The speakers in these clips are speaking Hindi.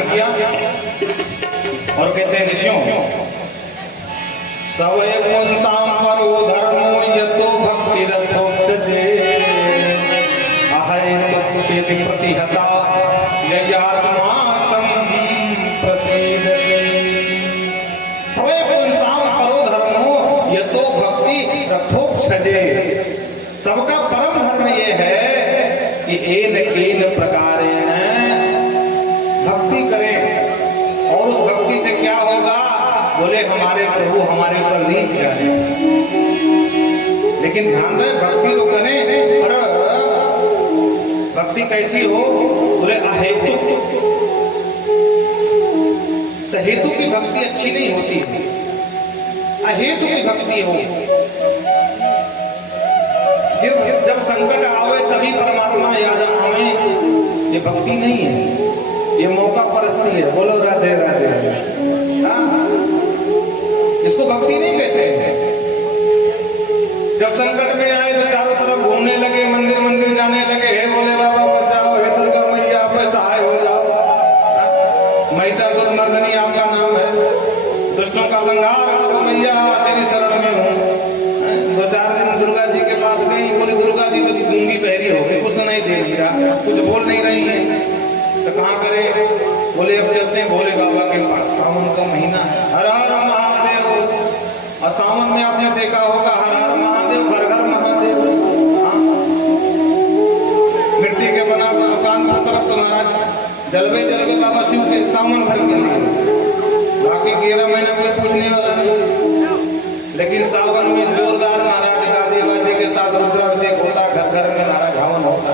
किया और कहते हैं ऋषियों सवय पुंसाम परो धर्मो यतो भक्ति रथोक्षजे अहै तत्केति प्रतिहता ययात्मा संप्रतिदते सवय पुंसाम परो धर्मो यतो भक्ति रथोक्षजे। सबका परम धर्म ये है कि एन केन प्रकारेण भक्ति करें। और उस भक्ति से क्या होगा? बोले हमारे प्रभु हमारे ऊपर रीझ जाए। लेकिन ध्यान रहे भक्ति तो करें, पर भक्ति कैसी हो? बोले अहेतु सहेतु की भक्ति अच्छी नहीं होती है, अहेतु की भक्ति हो। जब संकट आवे तभी परमात्मा याद आवे, ये भक्ति नहीं है, ये मौका परस्ती है। बोलो राधे राधे। इसको भक्ति नहीं कहते हैं। जब संकट में आए तो चारों तरफ घूमने लगे, मंदिर मंदिर जाने लगे, हे भोले बाबा बचाओ, हे दुर्गा मैया पे सहाय हो जाओ, महिषासुर मर्दनी आपका नाम है, दुष्टों का संहार करो मैया, तेरी शरण में हूँ। 2-4 दिन दुर्गा जी के पास गई, बोले दुर्गा जी तो गूंगी बहरी हो गई, कुछ नहीं दे दिया, कुछ बोल नहीं रही है, तो कहाँ करे? बोले अब चलते हैं भोले बाबा के पास, सावन का महीना है, हर हर महादेव। और सावन में आपने देखा होगा हर हर महादेव, हर हर महादेव। मिट्टी के बना मकान की तरफ तो महाराज जलवे जलवे बाबा शिव से सावन भर के बाकी 11 महीने कोई पूछने वाला नहीं। लेकिन सावन में जोरदार महाराज गाजे बाजे के साथ रुद्राभिषेक होता, घर घर में महाराज हवन होता।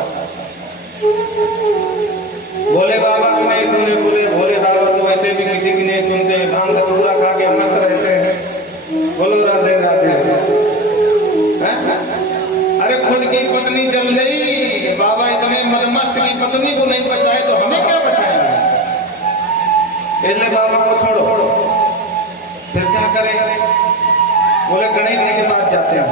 भोले बाबा की नहीं सुनने, भोले बाबा तो वैसे भी किसी की नहीं सुनते, भांग पूरा खा के मस्त रहते हैं। बोलो राधे राधे। अरे खुद की पत्नी चल गई, बाबा इतने मदमस्त की पत्नी को नहीं बचाए तो हमें क्या बचाएंगे? इसलिए बाबा को छोड़ो। फिर क्या करें? बोले गणेश जी के पास जाते हैं।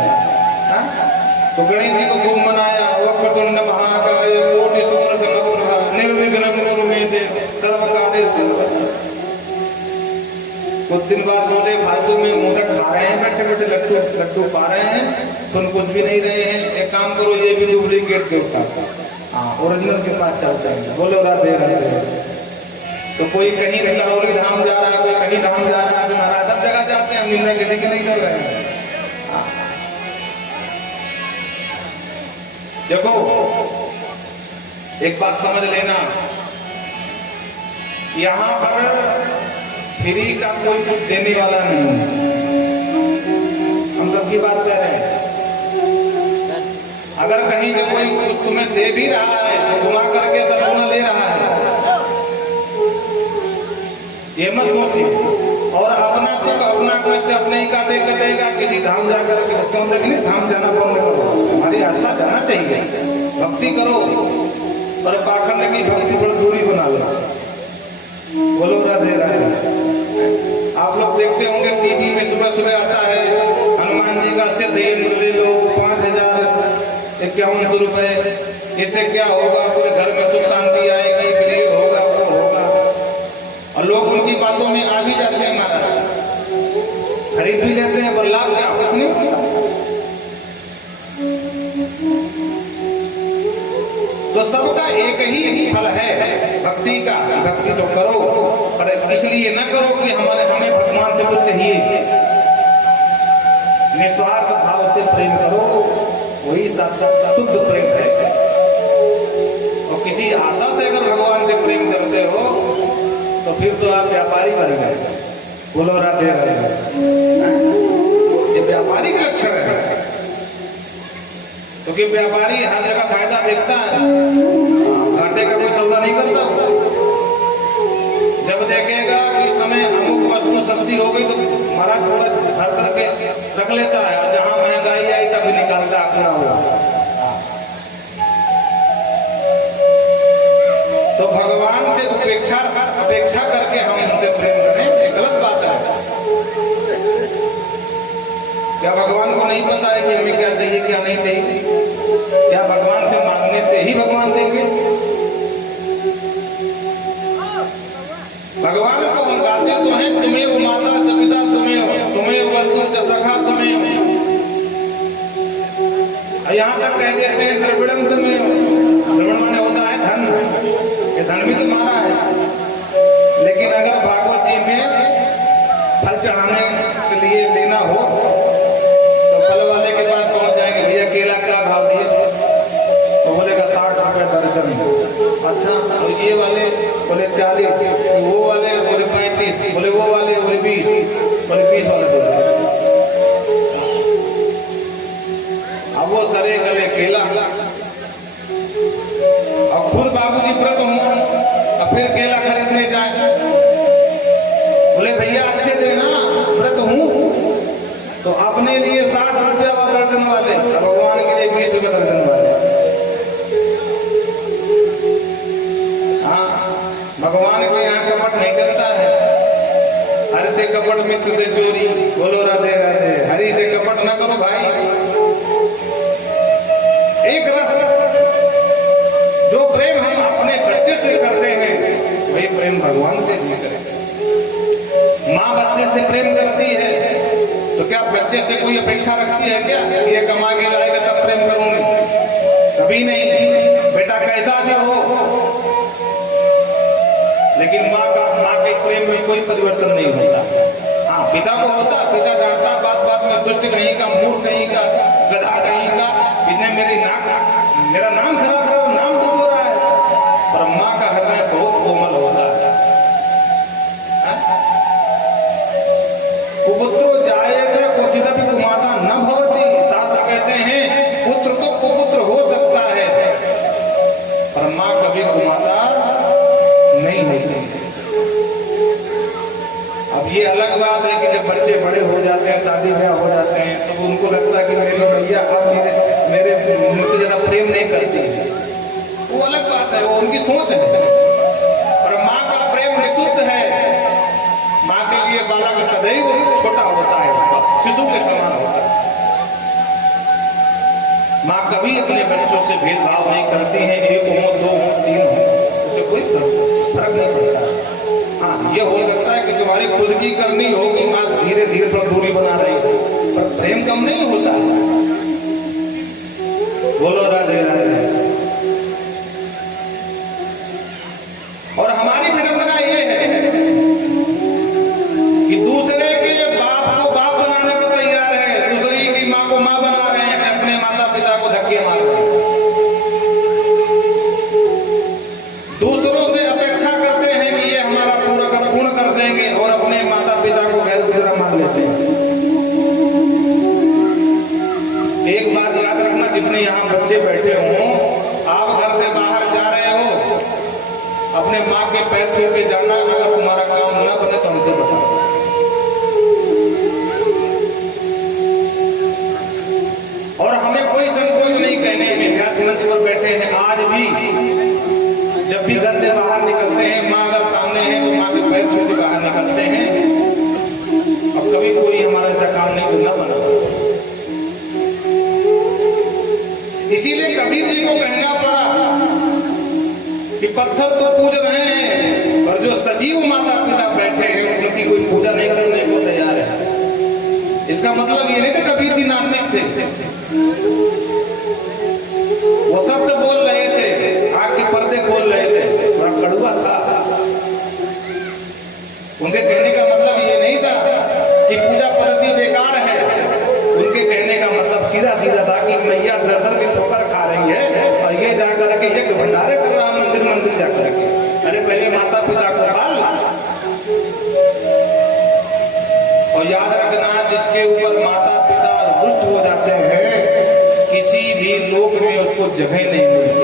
तो गणेश जी को खूब मनाया, वक्रतुंड महाकाय कोटि सूर्य समप्रभ निर्विघ्नं कुरु मे देव सर्वकार्येषु सर्वदा। कुछ दिन बाद बोले फालतू में मोदक खा रहे हैं, बैठे बैठे लड्डू पा रहे हैं, सुन कुछ भी नहीं रहे हैं, एक काम करो ये भी डुप्लीकेट के उठा, ओरिजिनल के पास चलते हैं। बोलो राधे राधे। तो कोई कहीं करौली धाम जा रहा है, कोई कहीं धाम जा रहा है, महाराज सब जगह जाते हैं, हम किसी की नहीं कर रहे हैं। देखो एक बात समझ लेना, यहाँ पर फ्री का कोई कुछ देने वाला नहीं है। हम सबकी बात कर रहे हैं। अगर कहीं से कोई कुछ तुम्हें दे भी रहा है तो घुमा करके दर्शन ले रहा है, ये मत सोचिए। और अपना तो अपना कष्ट अपने ही काटे कटेगा। किसी धाम जाकर के उसका मतलब नहीं धाम जाना बंद करो, हमारी आस्था जाना चाहिए, भक्ति करो, पर पाखंड की भक्ति पर दूरी बना लो। बोलो राधे राधे। आप लोग देखते होंगे टीवी में सुबह सुबह आता है हनुमान जी का सिद्ध यंत्र ले लो 5051 रुपए, इससे क्या होगा? पूरे घर में सुख शांति आएगी, प्रिय होगा, वो होगा। और लोग उनकी बातों में आ भी जाते हैं, महाराज खरीद भी लेते हैं, पर लाभ क्या? कुछ नहीं होता। तो सबका एक ही फल है भक्ति का। भक्ति तो करो, पर इसलिए न करो कि हमें भगवान से कुछ चाहिए। निस्वार्थ भाव से प्रेम करो, वही शुद्ध प्रेम है। और किसी आशा से अगर भगवान से प्रेम करते हो तो फिर तो आप व्यापारी बन गए। बोलो राधे राधे। ये व्यापारी का लक्षण है, क्योंकि व्यापारी हर जगह फायदा देखता है, घाटे का कोई सौदा नहीं करता। जब देखेगा कि समय अमुक वस्तु सस्ती हो गई तो महाराज थोड़ा धर करके रख लेता है, और जहां महंगाई आई तब निकालता अपना हुआ। तो भगवान से अपेक्षा करके हम उनसे प्रेम करें, ये गलत बात है। क्या भगवान को नहीं पता है कि हमें क्या चाहिए क्या नहीं चाहिए? क्या भगवान से मांगने से ही भगवान देंगे? भगवान को हम गाते तो हैं, तुम्हें वो माता सविता तुम्हें हो, तुम्हें वो वस्तु सखा तुम्हें हो, यहाँ तक कह देते हैं द्रविड़म तुम्हें हो। द्रविड़ माने होता है धन, ये धन भी तुम्हारा है। लेकिन अगर भागवत जी में फल चढ़ाने के लिए लेना हो तो फल वाले के पास पहुंच जाएंगे, भैया केला क्या भाव दिए? तो बोलेगा 60 रुपए दर्जन। अच्छा, और ये वाले बोले 40, वो वाले बोले 35, बोले वो वाले बोले 20, बोले 20 वाले बोले। अब वो सरे गले केला, अब खुद बाबूजी व्रत हूं, अब फिर केला खरीदने जाए, बोले भैया अच्छे देना, व्रत हूं। तो अपने लिए 60 रुपया दर्जन वाले, भगवान के लिए 20 रुपये दर्जन वाले। हाँ, भगवान को यहाँ कपट नहीं चलता है। हरि से कपट, मित्र से चोरी, बोलो राधे राधे। हरि से कपट न करो भाई। एक रस जो प्रेम हम अपने बच्चे से करते हैं वही प्रेम भगवान से भी करें। माँ बच्चे से प्रेम करती है तो क्या बच्चे से कोई अपेक्षा रखती है क्या? ये कमा के लाएगा तब प्रेम करूंगी? कभी नहीं। बेटा कैसा भी हो, लेकिन माँ के प्रेम में कोई परिवर्तन नहीं होता। हाँ, पिता को होता, पिता डांटता बात बात में, दुष्ट कहीं का, मूर्ख कहीं का, गधा कहीं का, इसने मेरा नाम खराब करा, नाम तो हो रहा है। पर माँ का हृदय बहुत कोमल होता है। कुपुत्रो जायेत क्वचिदपि कुमाता न भवति। शास्त्र कहते हैं पुत्र तो कुपुत्र हो सकता है, पर माँ कभी कुमाता नहीं होती। अब ये अलग बात है कि जब बच्चे बड़े हो जाते हैं, शादी ब्याह हो जाते हैं, तो उनको लगता है कि मेरे भैया अब मेरे मुझसे ज्यादा प्रेम नहीं करती है। वो अलग बात है, वो उनकी सोच है। पर माँ का प्रेम निःशुद्ध है। माँ के लिए बालक सदैव छोटा होता है, शिशु के समान होता है। माँ कभी अपने बच्चों से भेदभाव नहीं करती है। 1 हो, 2 हो, 3 हो, उससे कोई फर्क नहीं पड़ता। हाँ, ये हो सकता है कि तुम्हारी खुद की करनी होगी, माँ धीरे धीरे थोड़ा दूरी बना रही है, पर प्रेम कम नहीं होता। बोलो राधे राधे। और हमारी विडंबना ये है कि दूसरे के बाप को बाप बनाने को तैयार है, दूसरी की माँ को माँ बना रहे हैं, अपने माता पिता को धक्के मार रहे हैं। दूसरों से अपेक्षा करते हैं कि ये हमारा पूर्ण कर देंगे और अपने माता पिता को गैर गुजरा मान लेते हैं। एक बात याद रखना, जितने यहाँ बच्चे बैठे हों, आप घर से बाहर जा रहे हो, अपने माँ के पैर छू के जाना। अगर तुम्हारा काम न बने तो हमसे बताओ। और हमें कोई संकोच नहीं कहने में। व्यास मंच पर बैठे हैं, आज भी जब भी घर से बाहर निकलते हैं, माँ अगर सामने है तो माँ के पैर छू के बाहर निकलते हैं। अब कभी कोई हमारा ऐसा काम नहीं न बना। इसीलिए कबीर जी को कहना पड़ा कि पत्थर तो पूज रहे हैं, पर जो सजीव माता पिता बैठे हैं उनकी कोई पूजा नहीं करने को तैयार है। इसका मतलब ये नहीं कि कबीर जी नास्तिक थे। वो शब्द बोल रहे थे, आग के पर्दे खोल रहे थे, थोड़ा कड़वा था। उनके कहने का मतलब ये नहीं था कि पूजा पद्धति बेकार है। उनके कहने का मतलब सीधा सीधा था कि मैया दरदर की ठोकर खा रही है और ये जाकर के यज्ञ भंडारे कर रहा मंदिर जाकर के। अरे पहले माता पिता को पाल। और याद रखना, जिसके ऊपर माता पिता रुष्ट हो जाते हैं, किसी भी लोक में उसको जगह नहीं मिलती।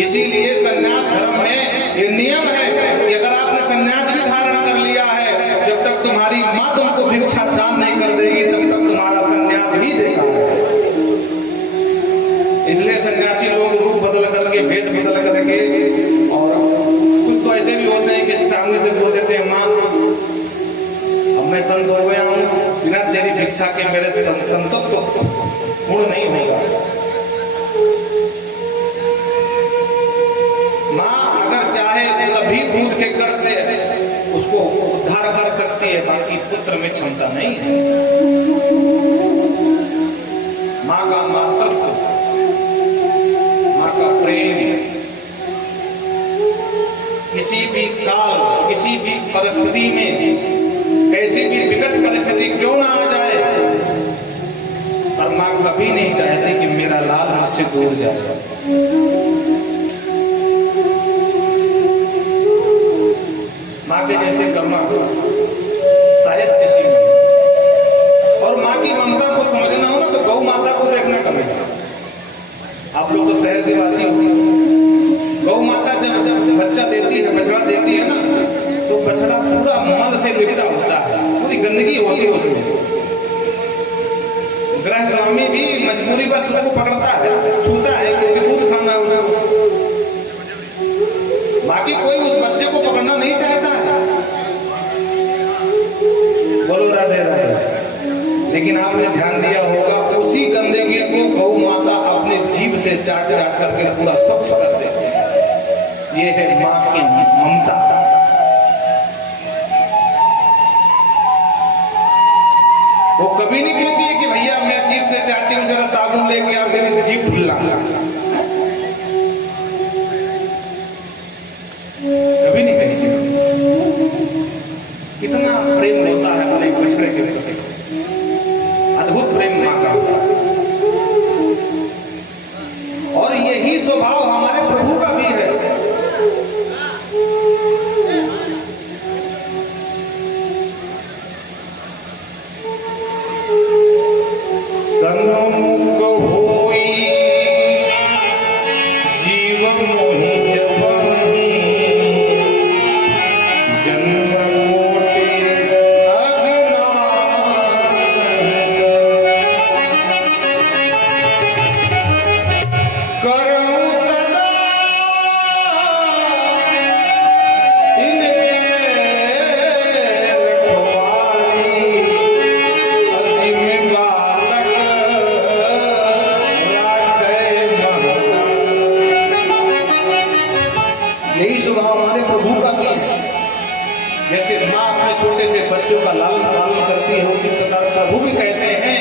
इसीलिए संन्यास धर्म में ये नियम है कि अगर आपने संन्यास भी धारण कर लिया है, जब तक तुम्हारी माँ तुमको भिक्षा दान नहीं कर देगी तब तक तुम्हारा संन्यास ही देगा। इसलिए सन्यासी लोग रूप बदल करके, भेष बदल करके, और कुछ तो ऐसे भी होते हैं कि सामने से बोल देते हैं, माँ अब मैं संत हो गया हूँ, बिना तेरी भिक्षा के मेरे संतत्व पूर्ण नहीं होगा। क्षमता नहीं है। माँ का मातृत्व, माँ का प्रेम किसी भी काल, किसी भी परिस्थिति में, कैसी भी विकट परिस्थिति क्यों ना आ जाए, पर माँ कभी नहीं चाहती कि मेरा लाल मुझसे दूर जाए। माँ के जैसे कर्मा शायद किसी में, और माँ की ममता को समझना हो ना तो गौ माता को देखना कभी। आप लोग तो शहर के वासी हो, गौ माता जब बच्चा देती है, बछड़ा देती है ना, तो बछड़ा पूरा मल से लिपटा होता है, पूरी गंदगी होती है उसमें। गृह स्वामी भी मजबूरी बस उसको पकड़ता है, छूता है, क्योंकि दूध खाना है उसको। बाकी कोई उस बच्चे को पकड़ना नहीं चाहता है। बोलो राधे राधे। लेकिन आपने ध्यान दिया होगा, उसी गंदगी को गौ माता अपने जीभ से चाट चाट करके पूरा स्वच्छ कर देती है। ये है माँ की ममता। वो कभी नहीं कहती है कि भैया मैं जीभ से चाटती हूँ, जरा साबुन लेके आप मेरी जीभ धुलना। कभी नहीं कही। कितना प्रेम होता है अपने बछड़े के प्रति, अद्भुत प्रेम माँ का होता है। और यही स्वभाव हमारे प्रभु का भी है। सन्मुख होई जीवन मोहि जवानी, जन्म मोटे करऊं सदा इनके रखवाली, अजीम बालक लागे महल। यही स्वभाव हमारे प्रभु का भी है। जैसे माँ अपने छोटे से बच्चों का लालन पालन करती है, उसी प्रकार प्रभु भी कहते हैं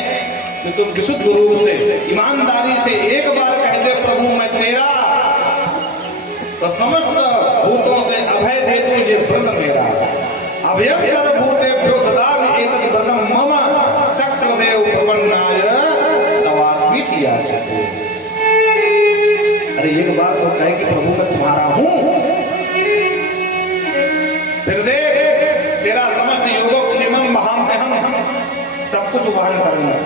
कि तुम विशुद्ध रूप से, ईमानदारी से एक बार कह दे प्रभु मैं तेरा, तो समस्त भूतों से अभय दे तू ये व्रत मेरा। अभयम सर्वभूतेभ्यो ददामि एतत् व्रतम मम शक्रदेव प्रपन्नाय तवास्मि याचते। अरे एक बार तो कहे कि प्रभु मैं तुम्हारा हूं, फिर देख तेरा समस्त योगक्षेमम महाम्यहम्, सब कुछ वहन करूंगा।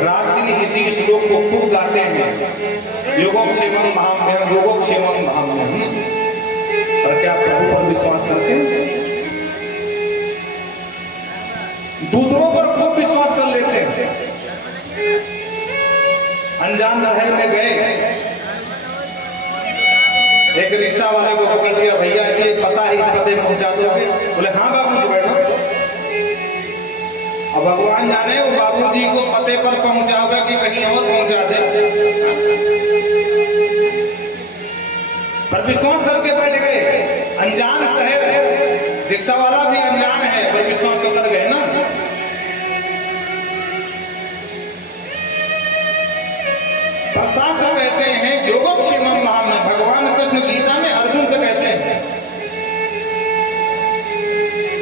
रात दिन इसी श्लोक को खूब गाते हैं, योगक्षेमम महाम्यहम्, योगक्षेमम महाम्यहम्। पर क्या प्रभु पर विश्वास करते हैं? दूसरों पर खूब विश्वास कर लेते हैं। अनजान शहर में गए, एक रिक्शा वाले को पकड़ लिया, भैया ये पता है इस पते पहुंचा दोगे? बोले हाँ बाबूजी बैठो। अब भगवान जाने वो बाबूजी को पते पर पहुंचावे कि कहीं और पहुंचा दे, पर विश्वास करके बैठ गए। अनजान शहर है, रिक्शा वाला भी अनजान है, पर विश्वास तो कर गए ना। शास्त्र कहते हैं योगक्षेमम महाम्यहम्। भगवान कृष्ण गीता में अर्जुन से कहते हैं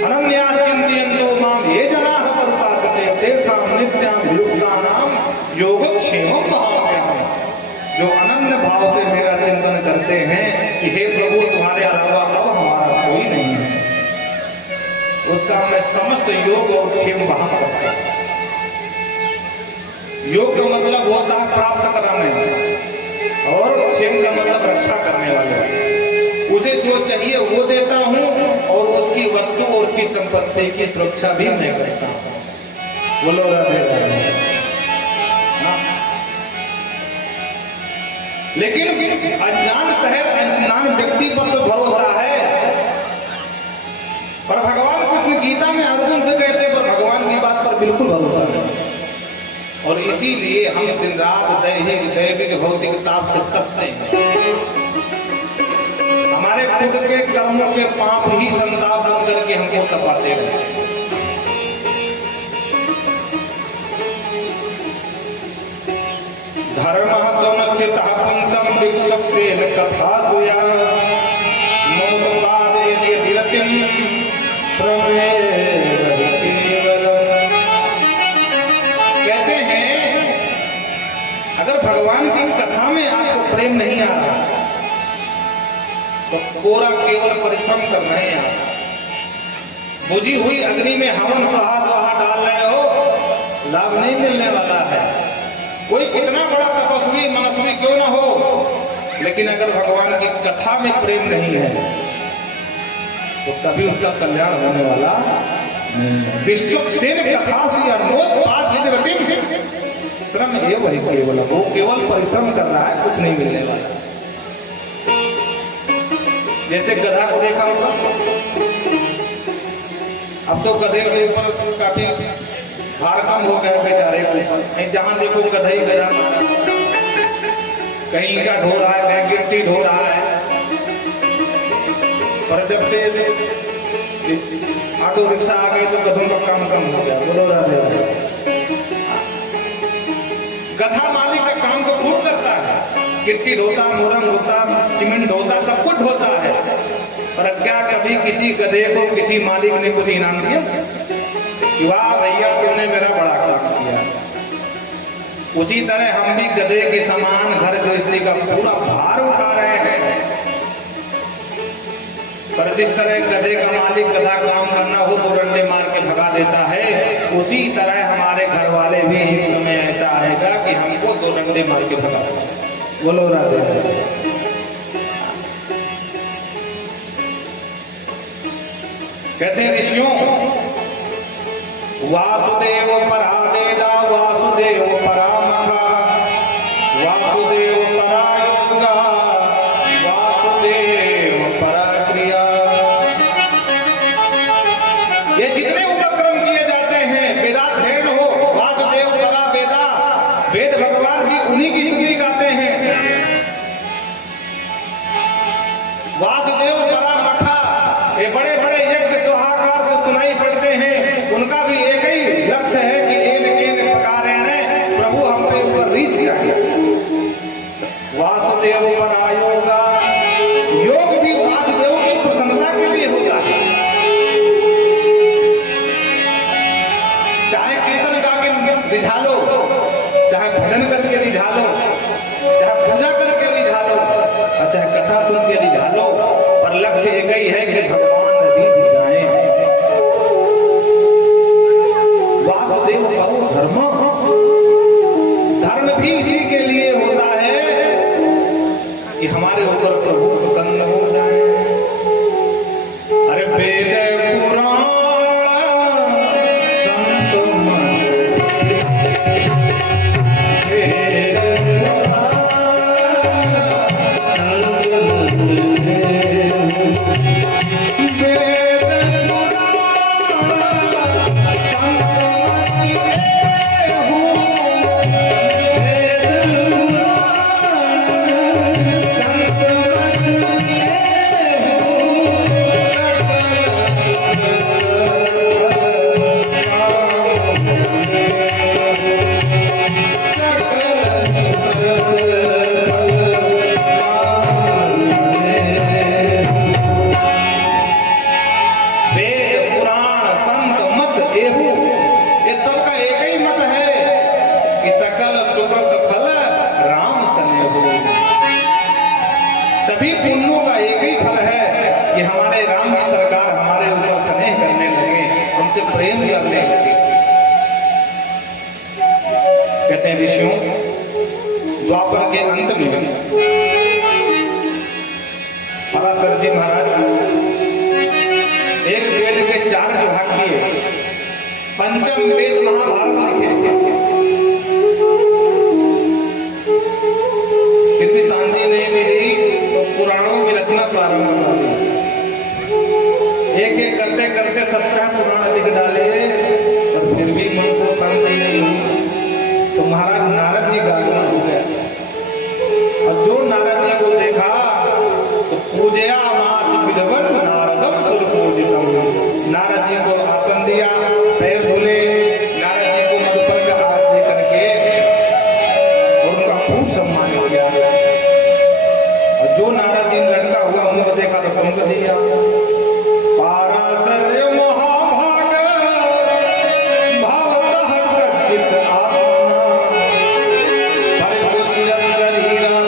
अनन्या चिंतयन्तो माम ये जनाः पर्युपासते तेषां नित्याभियुक्तानां योगक्षेमम महाम्यहम्। जो अनन्य भाव से मेरा चिंतन करते हैं कि हे प्रभु तुम्हारे अलावा अब हमारा कोई नहीं है, उसका मैं समस्त योग और क्षेम वहां करता हूं। योग का मतलब होता है प्राप्त कराने, और क्षेम का मतलब रक्षा करने वाले। उसे जो चाहिए वो देता हूँ, और उसकी वस्तु और उसकी संपत्ति की सुरक्षा भी मैं करता हूँ। बोलो राधे राधे। लेकिन अज्ञान शहर अज्ञान व्यक्ति पर तो भरोसा है, पर भगवान कृष्ण गीता में अर्जुन से कहते हैं पर भगवान की बात पर बिल्कुल भरोसा नहीं। और इसीलिए हम दिन रात दैविक भौतिक ताप से तपते हैं। हमारे खुद के कर्मों के पाप ही संताप बन करके करके हमको तपाते रहे। धर्म सुनिश्चित पुंसम विक्षसेन कथा सुया कहते हैं अगर भगवान की कथा में आपको प्रेम नहीं आ रहा तो पूरा केवल परिश्रम कर रहे हैं आप। बुझी हुई अग्नि में हवन स्वाहा डाल रहे हो, लाभ नहीं मिलने वाला है। कोई कितना बड़ा तपस्वी मनस्वी क्यों ना हो, लेकिन अगर भगवान की कथा में प्रेम नहीं है तो कभी उसका कल्याण होने वाला नहीं। विश्वक्सेन कथा से श्रम वही केवल, वो केवल परिश्रम कर रहा है, कुछ नहीं मिलने वाला। जैसे गधा को देखा होगा, अब तो गधे के ऊपर काफी भार कम हो गया बेचारे को। जहां देखो गधा ही गधा, कहीं ईंटा ढो रहा है, कहीं गिट्टी ढो रहा है। पर जब से ऑटो रिक्शा आ गई तो गधों का काम कम हो गया। बोलो राधे राधे। गधा मालिक का काम तो खूब करता है, गिट्टी ढोता, मोरंग ढोता, सीमेंट ढोता, सब कुछ होता है। पर क्या कभी किसी गधे को किसी मालिक ने कुछ इनाम दिया? वाह भैया तुमने मेरा बड़ा काम किया। उसी तरह हम भी गधे के समान घर गृहस्थी का पूरा भार उठा रहे हैं। पर जिस तरह गधे का मालिक गधा काम करना हो तो डंडे मार के भगा देता है, उसी तरह हमारे घर वाले भी एक समय ऐसा आएगा कि हमको दो डंडे मार के भगा देंगे। बोलो राधे राधे। कहते हैं ऋषियों, वासुदेव परावेदा वासुदेव परामखा वासुदेव परायोगा वासुदेव पराक्रिया। ये जितने उपक्रम किए जाते हैं, वेदाध्ययन हो, वासुदेव परा वेदा, वेद भगवान भी उन्हीं की स्तुति गाते हैं। वासुदेव परा मखा, ये बड़े बड़े यज्ञ सुहाकार को सुनाई पड़ते हैं, उनका भी एक ही लक्ष्य है कि एक प्रकारेण प्रभु हम पे ऊपर रीच जाए। वासुदेव परायोगा, योग भी वासुदेव की प्रसन्नता के लिए होता है। चाहे कीर्तन गा के रिझा लो, चाहे भजन करके रिझा लो, चाहे पूजा करके रिझा लो, और चाहे कथा सुन के रिझा लो, पर लक्ष्य एक ही है कि भगवान रीझ जाए। वासुदेव कहो धर्म, धर्म भी इसी के लिए होता है कि हमारे ऊपर प्रभु प्रसन्न हो जाए। अरे वेद पुराण संत सभी पुण्यों का एक ही फल है कि हमारे राम की सरकार हमारे ऊपर स्नेह करने लगे, उनसे प्रेम करने लगे। कहते हैं ऋषियों, द्वापर के अंत में पराशर जी महाराज एक वेद के 4 विभाग किए, पंचम वेद महाभारत लिखे, फिर भी शांति नहीं मिली तो पुराणों की रचना प्रारंभ कर दी। एक एक करते करते 17 पुराण लिख डाले, पर फिर भी मन को शांति नहीं हुई। तो महाराज नारद जी गागना हो गया, और जो नारद जी को देखा तो पूजया मास विधवत नारदम सुर पूजितम। दिया, और जो नारद जी लड़का हुआ मुंह देखा तो पंख दिया। पाराशर्य महाभाग भावतः कच्चित आत्मा परिपुष्य शरीरम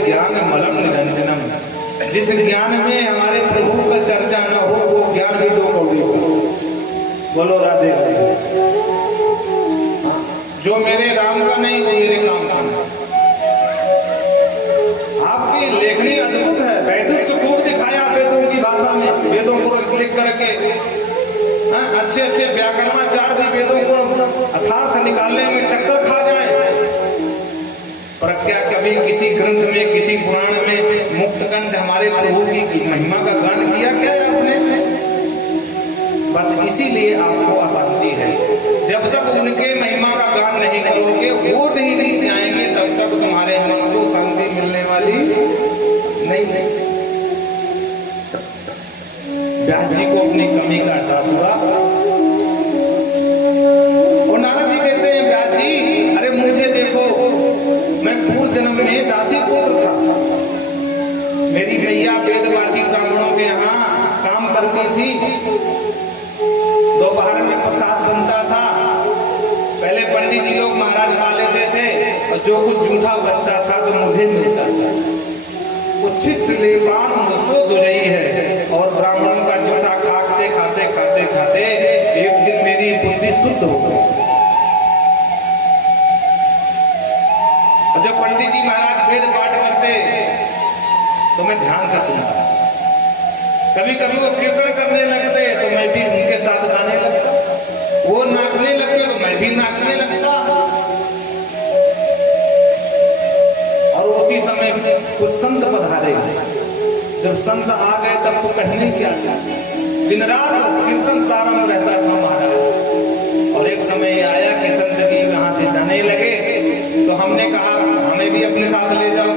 ज्ञान मलम निरंजनम। जिस ज्ञान में हमारे प्रभु का चर्चा न हो वो ज्ञान भी दो कौड़ी हो। बोलो राधे राधे। जो मेरे राम का नहीं वो मेरे काम का। आपकी लेखनी अद्भुत है, वैदिक तो खूब दिखाया वेदों की भाषा में, वेदों को लिख करके अच्छे अच्छे व्याकरणाचार्य भी वेदों को अर्थार्थ निकालने में चक्कर खा जाए, पर क्या कभी किसी ग्रंथ में किसी पुराण में मुक्त कंठ हमारे प्रभु की महिमा का गान किया क्या आपने? बस इसीलिए आपको अशांति है। जब तक उनके महिमा का गान नहीं करोगे, वो नहीं जाएंगे, तब तक तुम्हारे मन को शांति मिलने वाली नहीं। व्यास जी को अपनी कमी का एहसास हुआ और नारद जी कहते हैं, व्यास जी अरे मुझे देखो, मैं पूर्व जन्म में दासी पुत्र था। मेरी मैया वेदवाची ब्राह्मणों के यहाँ काम करती थी। दोपहर में प्रसाद बनता था। पहले पंडित जी लोग महाराज पा लेते थे और जो कुछ जूठा बचता था तो मुझे मिलता था। उच्छिष्ट लेपान मुझको दुरई है, और ब्राह्मणों का जूठा खाते खाते खाते खाते एक दिन मेरी बुद्धि शुद्ध हो गई। जब पंडित जी महाराज वेद पाठ करते तो मैं ध्यान से सुनता। कभी कभी वो कीर्तन करने लगते तो मैं भी उनके साथ गाने लगता। वो नाचने लगते तो मैं भी नाचने लगता। और उसी समय कुछ संत पधारे। जब संत आ गए तब तो कहने क्या, दिन रात कीर्तन प्रारंभ रहता था महाराज। और एक समय आया कि संत जी वहां से जाने लगे तो हमने कहा हमें भी अपने साथ ले जाओ।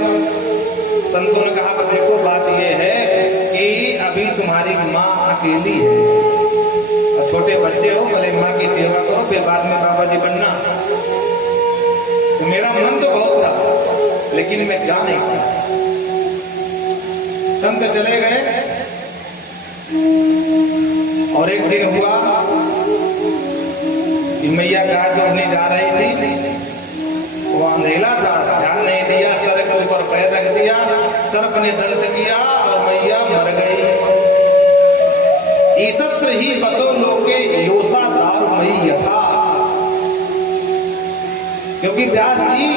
संतों ने कहा देखो बात ये है कि अभी तुम्हारी माँ अकेली है और छोटे बच्चे हो, भले माँ की सेवा करो, फिर बाद में बाबा जी बनना। तो मेरा मन तो बहुत था लेकिन मैं जा नहीं पाया। संत चले गए और एक दिन हुआ कि मैया गाय जोड़ने जा रही थी। वो अंधेला था, ध्यान नहीं दिया, सर के ऊपर पैर रख दिया, सर्प ने दंश किया और मैया मर गई। ईसत ही बसो लोके योसा दारुमयी यथा। क्योंकि व्यास जी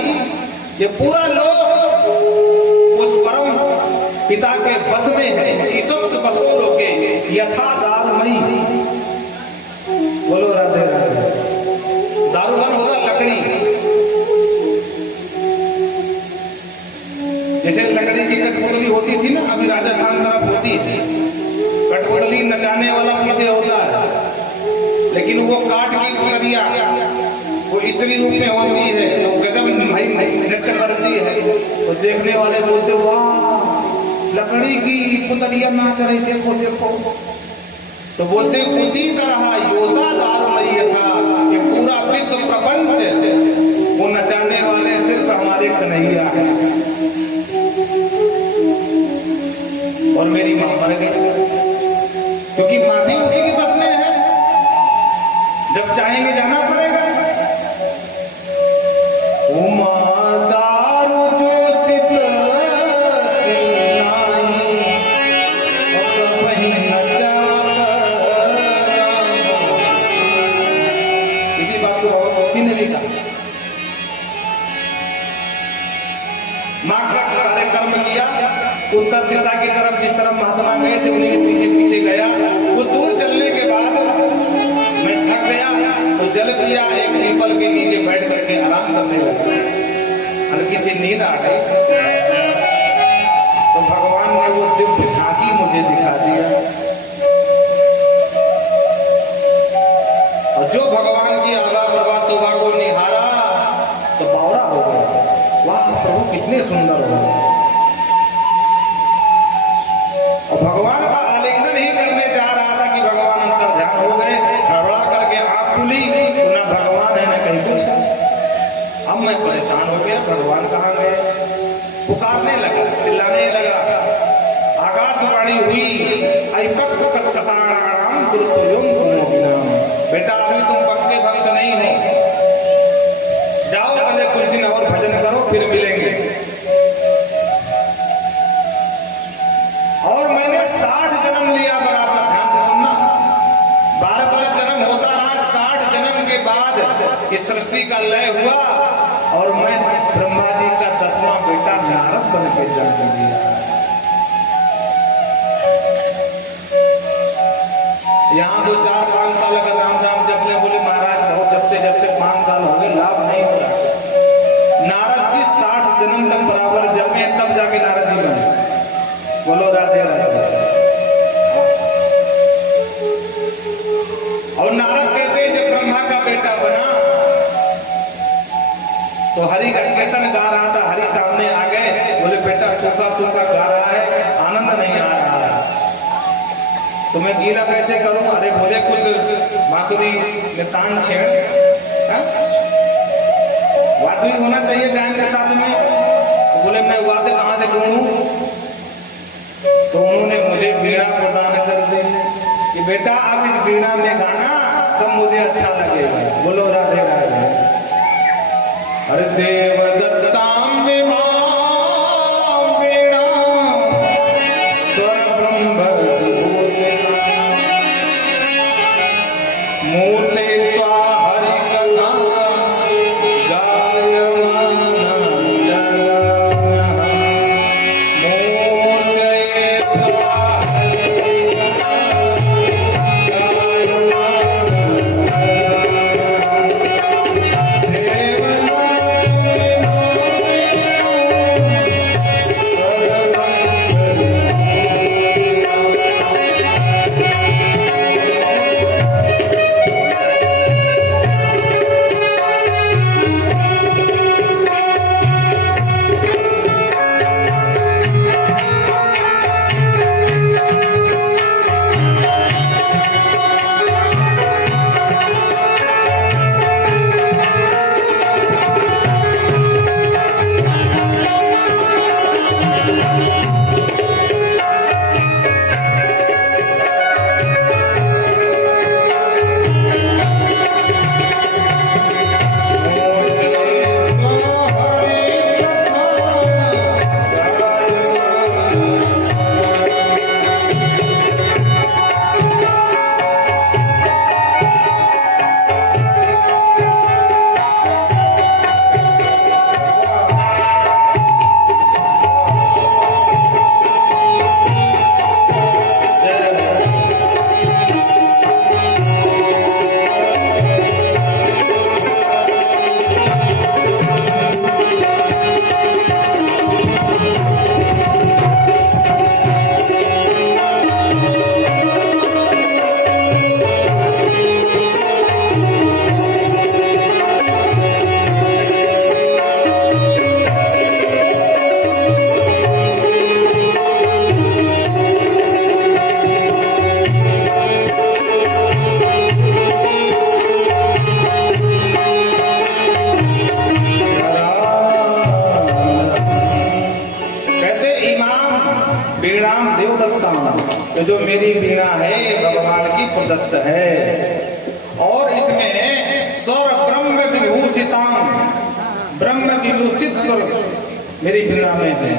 ये पूरा लोक उस परम पिता के बस में है। ईसत बसो लोके यथा दारुमयी। बोलो राधे राधे। दारुमन होगा लकड़ी। जैसे लकड़ी की कठपुतली होती थी ना, अभी राजस्थान तरफ होती है कठपुतली, नचाने वाला पीछे होता है, लेकिन वो काट की पुतलिया वो स्त्री रूप में होती है, तो गजब भाई नृत्य करती है, तो देखने वाले बोलते वाह लकड़ी की पुतलिया नाच रही, देखो देखो। तो बोलते उसी तरह योसा दारुमय था कि पूरा विश्व प्रपंच वो नचाने वाले सिर्फ हमारे कन्हैया हैं। और मेरी मां मर गई, क्योंकि मां भी उसी के बस में है, जब चाहेंगे जाना पड़ेगा। उमा दारू जो सित इसी बात को किसी ने भी कहा। मां का कार्यक्रम किया, उत्तर दिशा की तरफ जिस तरफ महात्मा गए थे उन्हीं के पीछे पीछे गया। वो दूर चलने के बाद मैं थक गया तो जल पिया, एक पीपल के नीचे बैठ करके आराम करने लगा, हल्की सी नींद आ गई। तो भगवान ने वो दिव्य झांकी मुझे दिखा दिया, और जो भगवान की आगा प्रभा शोभा को निहारा तो बावड़ा हो गया, वाह प्रभु कितने सुंदर हो। और भगवान का आलिंगन ही करने जा रहा था कि भगवान अंतर ध्यान हो गए, हड़बड़ा करके आंख खुली तो ना भगवान है ना कहीं कुछ। अब मैं परेशान हो गया, भगवान कहाँ गए, पुकारने लगा, चिल्लाने लगा, आकाशवाणी हुई, बेटा अभी तुम पक्के भक्त नहीं हो, जाओ पहले कुछ दिन और भजन करो फिर मिलेंगे। और मैंने 60 जन्म लिया, बराबर ध्यान से सुनना, 12 जन्म होता रहा, 60 जन्म के बाद इस सृष्टि का लय हुआ और मैं ब्रह्मा जी का 10वां बेटा नारद बन के जन्म लिया। यहाँ जो 4-5 साल का नाम जपने बोले महाराज बहुत जपते 5 साल हो गए, लाभ नहीं हो रहा। नारद जी 60 जन्म तक बराबर जपे, तब जाके नारद जी बने। बोलो राधे राधे। और नारद कहते हैं जब ब्रह्मा का बेटा बना तो हरि का कीर्तन गा रहा था, हरि सामने आ गए, बोले बेटा सूखा सूखा गा रहा है, आनंद नहीं आ रहा है, तो मैं गीला कैसे करूं? अरे बोले कुछ बांसुरी में तान छेड़, वाद्य होना चाहिए गायन के साथ में। तो बोले मैं वाद्य कहाँ से ढूंढूं? तो उन्होंने मुझे वीणा प्रदान कर दी कि बेटा आप इस वीणा में गाना तब मुझे अच्छा लगेगा। बोलो राधे राधे। अरे देव दत्ताम वीणा स्वर ब्रह्म मूर्छे स्वाहरि कथा गायमान मूर्छे स्वाहरि कथा गायमान वीणाम देवदत्तम, ये जो मेरी वीणा है भगवान की प्रदत्त है। और इसमें स्वर ब्रह्म विभूषिताम, ब्रह्म विभूषित स्वर मेरी वीणा में है।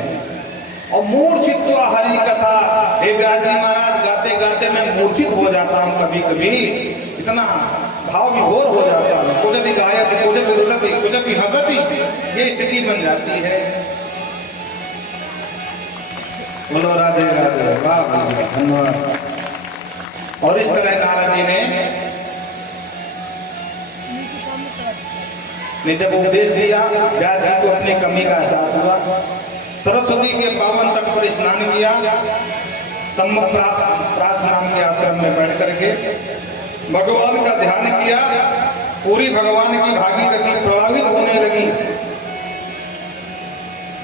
और मूर्छित हरि कथा, हे व्यास जी महाराज गाते गाते मैं मूर्छित हो जाता हूँ कभी कभी, इतना भाव विभोर हो जाता हूँ। कुछ गायक कुछ रुदती कुछ हंसती, ये स्थिति बन जाती है। बोलो राधे राधे, वाह धन्यवाद। और इस तरह नारद जी ने जब उपदेश दिया, व्यास जी को अपनी कमी का एहसास हुआ। सरस्वती के पावन तट पर स्नान किया, सम्मुख प्रार्थना के आश्रम में बैठ करके भगवान का ध्यान किया। पूरी भगवान की भागीरथी प्रभावित होने लगी।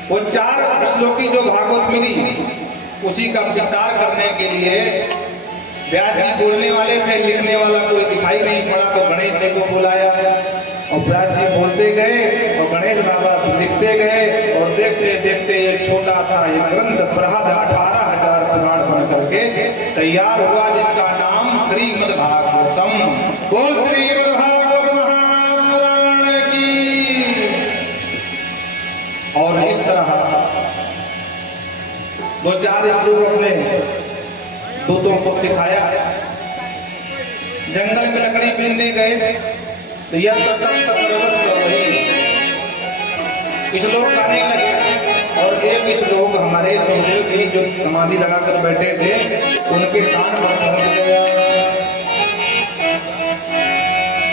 वो 4 श्लोकी जो भागवत मिली, उसी का विस्तार करने के लिए व्यास जी बोलने वाले थे, लिखने वाला कोई दिखाई नहीं पड़ा, तो गणेश जी को बुलाया और व्यास जी बोलते गए और गणेश बाबा लिखते गए। और देखते देखते एक छोटा सा एक ग्रंथ बृहद 18,000 पुराण बन करके तैयार हुआ, जिसका नाम श्रीमद् भागवतम। बोल श्रीमद् भागवत महापुराण की। और इस तरह 2-4 श्लोक अपने दूतों को सिखाया। जंगल में लकड़ी बीनने गए तो यह श्लोक गाने लगे। और एक श्लोक हमारे सुखदेव जी जो समाधि लगाकर बैठे थे, उनके कान पर पहुंच गया।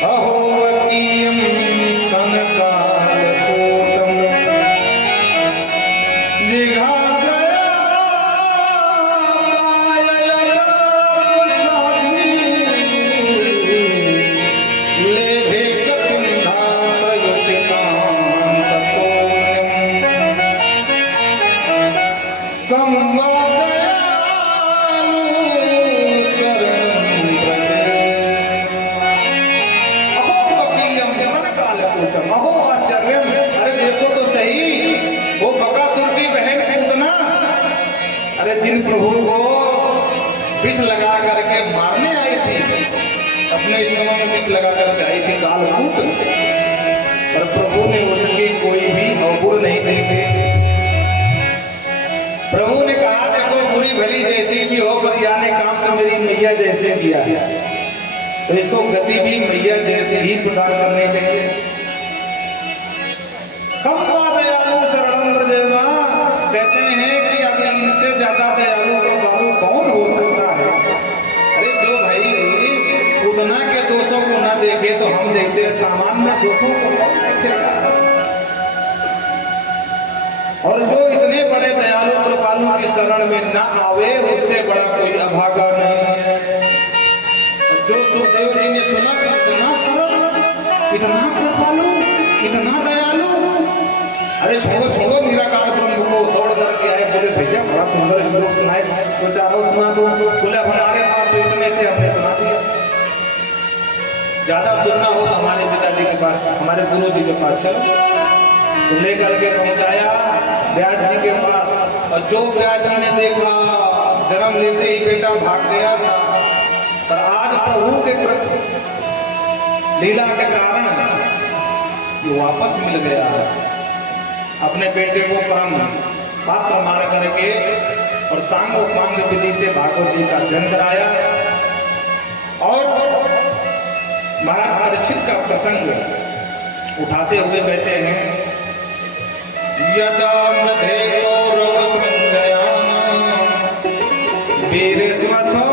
अहोवकीयम कनकालकोटम जिघासया प्रभु को विष लगा करके मारने आई थी, अपने स्तनों में विष लगा करके आई थी कालकूट, और प्रभु ने उसकी कोई भी अवगुण नहीं देखी। प्रभु ने कहा देखो बुरी भली जैसी भी हो, पर याने काम तो मेरी मैया जैसे किया, तो इसको गति भी मैया जैसे ही प्रदान करनी चाहिए। कम दयालु शरणं व्रजेमा, कहते हैं कि अभी इससे ज्यादा दयालु कौन हो सकता है। अरे जो भाई उतना के दोषों को न देखे तो हम जैसे सामान्य दोषों को कौन देखेगा। और जो इतने बड़े दयालु कृपालु की शरण में न आवे, उससे बड़ा कोई अभागा नहीं है। जो सुखदेव जी ने सुना कि इतना सरल, इतना कृपालु, इतना दयालु, अरे छोड़ो छोड़ो निराकार ब्रह्म को, दौड़ करके आए, बोले भैया बड़ा सुंदर श्लोक सुनाए, तो चारों सुना दो। बोले हमारे पास तो इतने थे, हमने सुना दिया। ज्यादा सुनना हो तो हमारे पिताजी के पास, हमारे गुरु जी के पास चलो, तो लेकर के पहुंचाया व्यास जी के पास। और जो व्यास जी ने देखा, जन्म लेते ही बेटा भाग गया था, पर आज प्रभु के लीला के कारण ये वापस मिल गया। अपने बेटे को परम पात्र मान करके और सांगोपांग विधि से भागवत जी का जन्म कराया। और महाराज परीक्षित का प्रसंग उठाते हुए कहते हैं, यदा मधे कौरव संजयान वीरस्वथो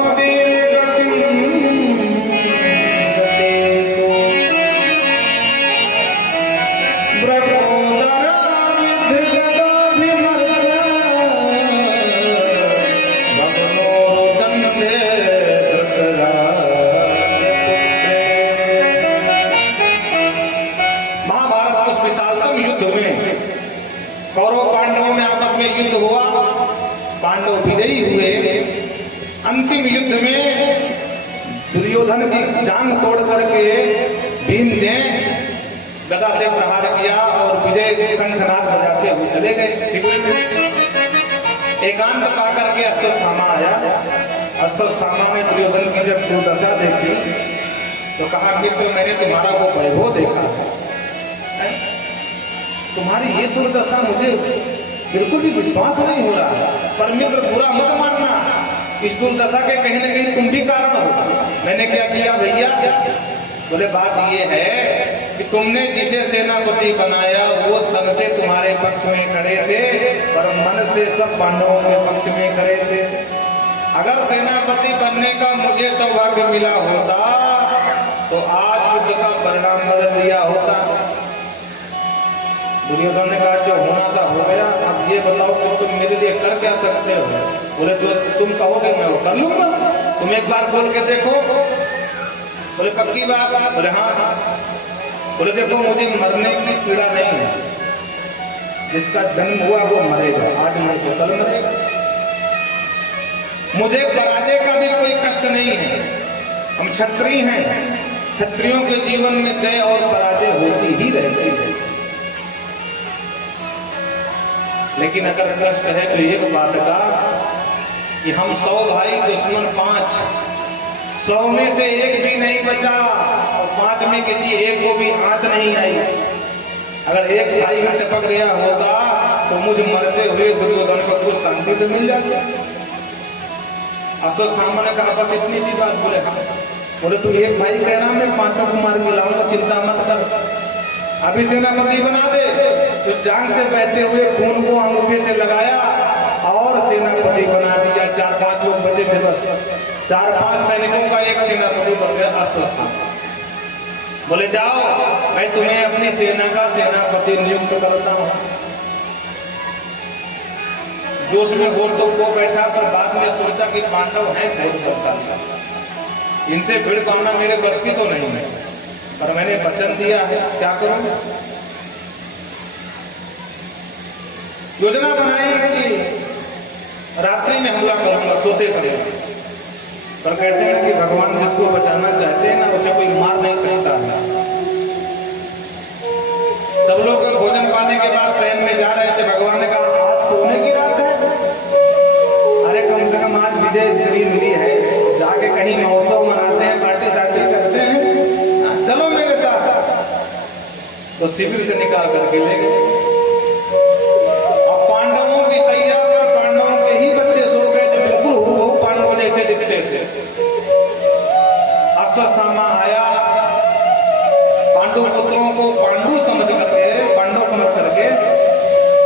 अंतिम युद्ध में दुर्योधन की जांग तोड़ करके भीम ने गदा से प्रहार किया और विजय शंखनाद बजाते हुए चले गए। एक एकांत पाकर के अश्वत्थामा आया। अश्वत्थामा ने दुर्योधन की जब दुर्दशा देखी तो कहा मित्र मैंने तुम्हारा वो वैभव देखा है, तुम्हारी ये दुर्दशा मुझे बिल्कुल भी विश्वास नहीं हो रहा, पर मित्र बुरा मत मानना, इस दुर्दशा के कहीं ना कहीं तुम भी कारण हो। मैंने क्या किया भैया? बोले बात ये है कि तुमने जिसे सेनापति बनाया वो तन से तुम्हारे पक्ष में खड़े थे, पर मन से सब पांडवों के पक्ष में खड़े थे। अगर सेनापति बनने का मुझे सौभाग्य मिला होता तो आज युद्ध का परिणाम बदल दिया होता। दुर्योधन ने कहा जो होना था हो गया, अब ये बताओ कि तुम मेरे लिए कर क्या सकते हो? बोले जो तुम कहोगे मैं वो कर लूंगा, तुम एक बार बोल के देखो। बोले पक्की बात? बोले हाँ हाँ। बोले देखो मुझे मरने की पीड़ा नहीं है, जिसका जन्म हुआ वो मरेगा, आज मर तो कल मरेगा। मुझे पराजय का भी कोई कष्ट नहीं है, हम क्षत्रिय हैं, क्षत्रियों के जीवन में जय और पराजय होती ही रहती है। लेकिन अगर कष्ट है तो एक बात का कि हम 100 भाई दुश्मन 5, 100 में से एक भी नहीं बचा और 5 में किसी एक को भी आंच नहीं आई। अगर एक भाई में टपक गया होता तो मुझ मरते हुए दुर्योधन को कुछ शांति तो मिल जाती। अश्वत्थामा ने कहा बस इतनी सी बात? बोले हाँ। बोले तू एक भाई कह रहा मैं 5 को मार के लाऊंगा, चिंता मत कर, अभी सेनापति बना दे। तो जान से बहते हुए खून को अंगूठे से लगाया और सेनापति बना दिया। 4-5 लोग बचे थे, बस 4-5 सैनिकों का एक सेनापति बन गया अश्वत्थामा। बोले जाओ मैं तुम्हें अपनी सेना का सेनापति नियुक्त करता हूं। जोश में बोल तो वो बैठा, पर बाद में सोचा कि पांडव हैं बहुत बलशाली, इनसे भिड़ पाना मेरे बस की तो नहीं है, पर मैंने वचन दिया है, क्या करूं? योजना बनाई कि रात्रि में हमला करूंगा सोते समय, पर कहते हैं कि भगवान जिसको बचाना चाहते हैं ना उसे कोई मार नहीं सकता है। सब लोग भोजन पाने के बाद शयन में जा रहे थे, भगवान ने कहा आज सोने की रात है, अरे कम से कम आज विजय स्त्री मिली है, जाके कहीं महोत्सव मनाते हैं, पार्टी शार्टी करते हैं, चलो मेरे साथ। तो शिविर से निकाल करके ले गए। अब पांडवों की सैया पर पांडवों के ही बच्चे सो गए जो बिल्कुल वो पांडवों जैसे दिखते थे। अश्वत्थामा आया, पांडु पुत्रों को पांडु समझ करके, पांडव समझ करके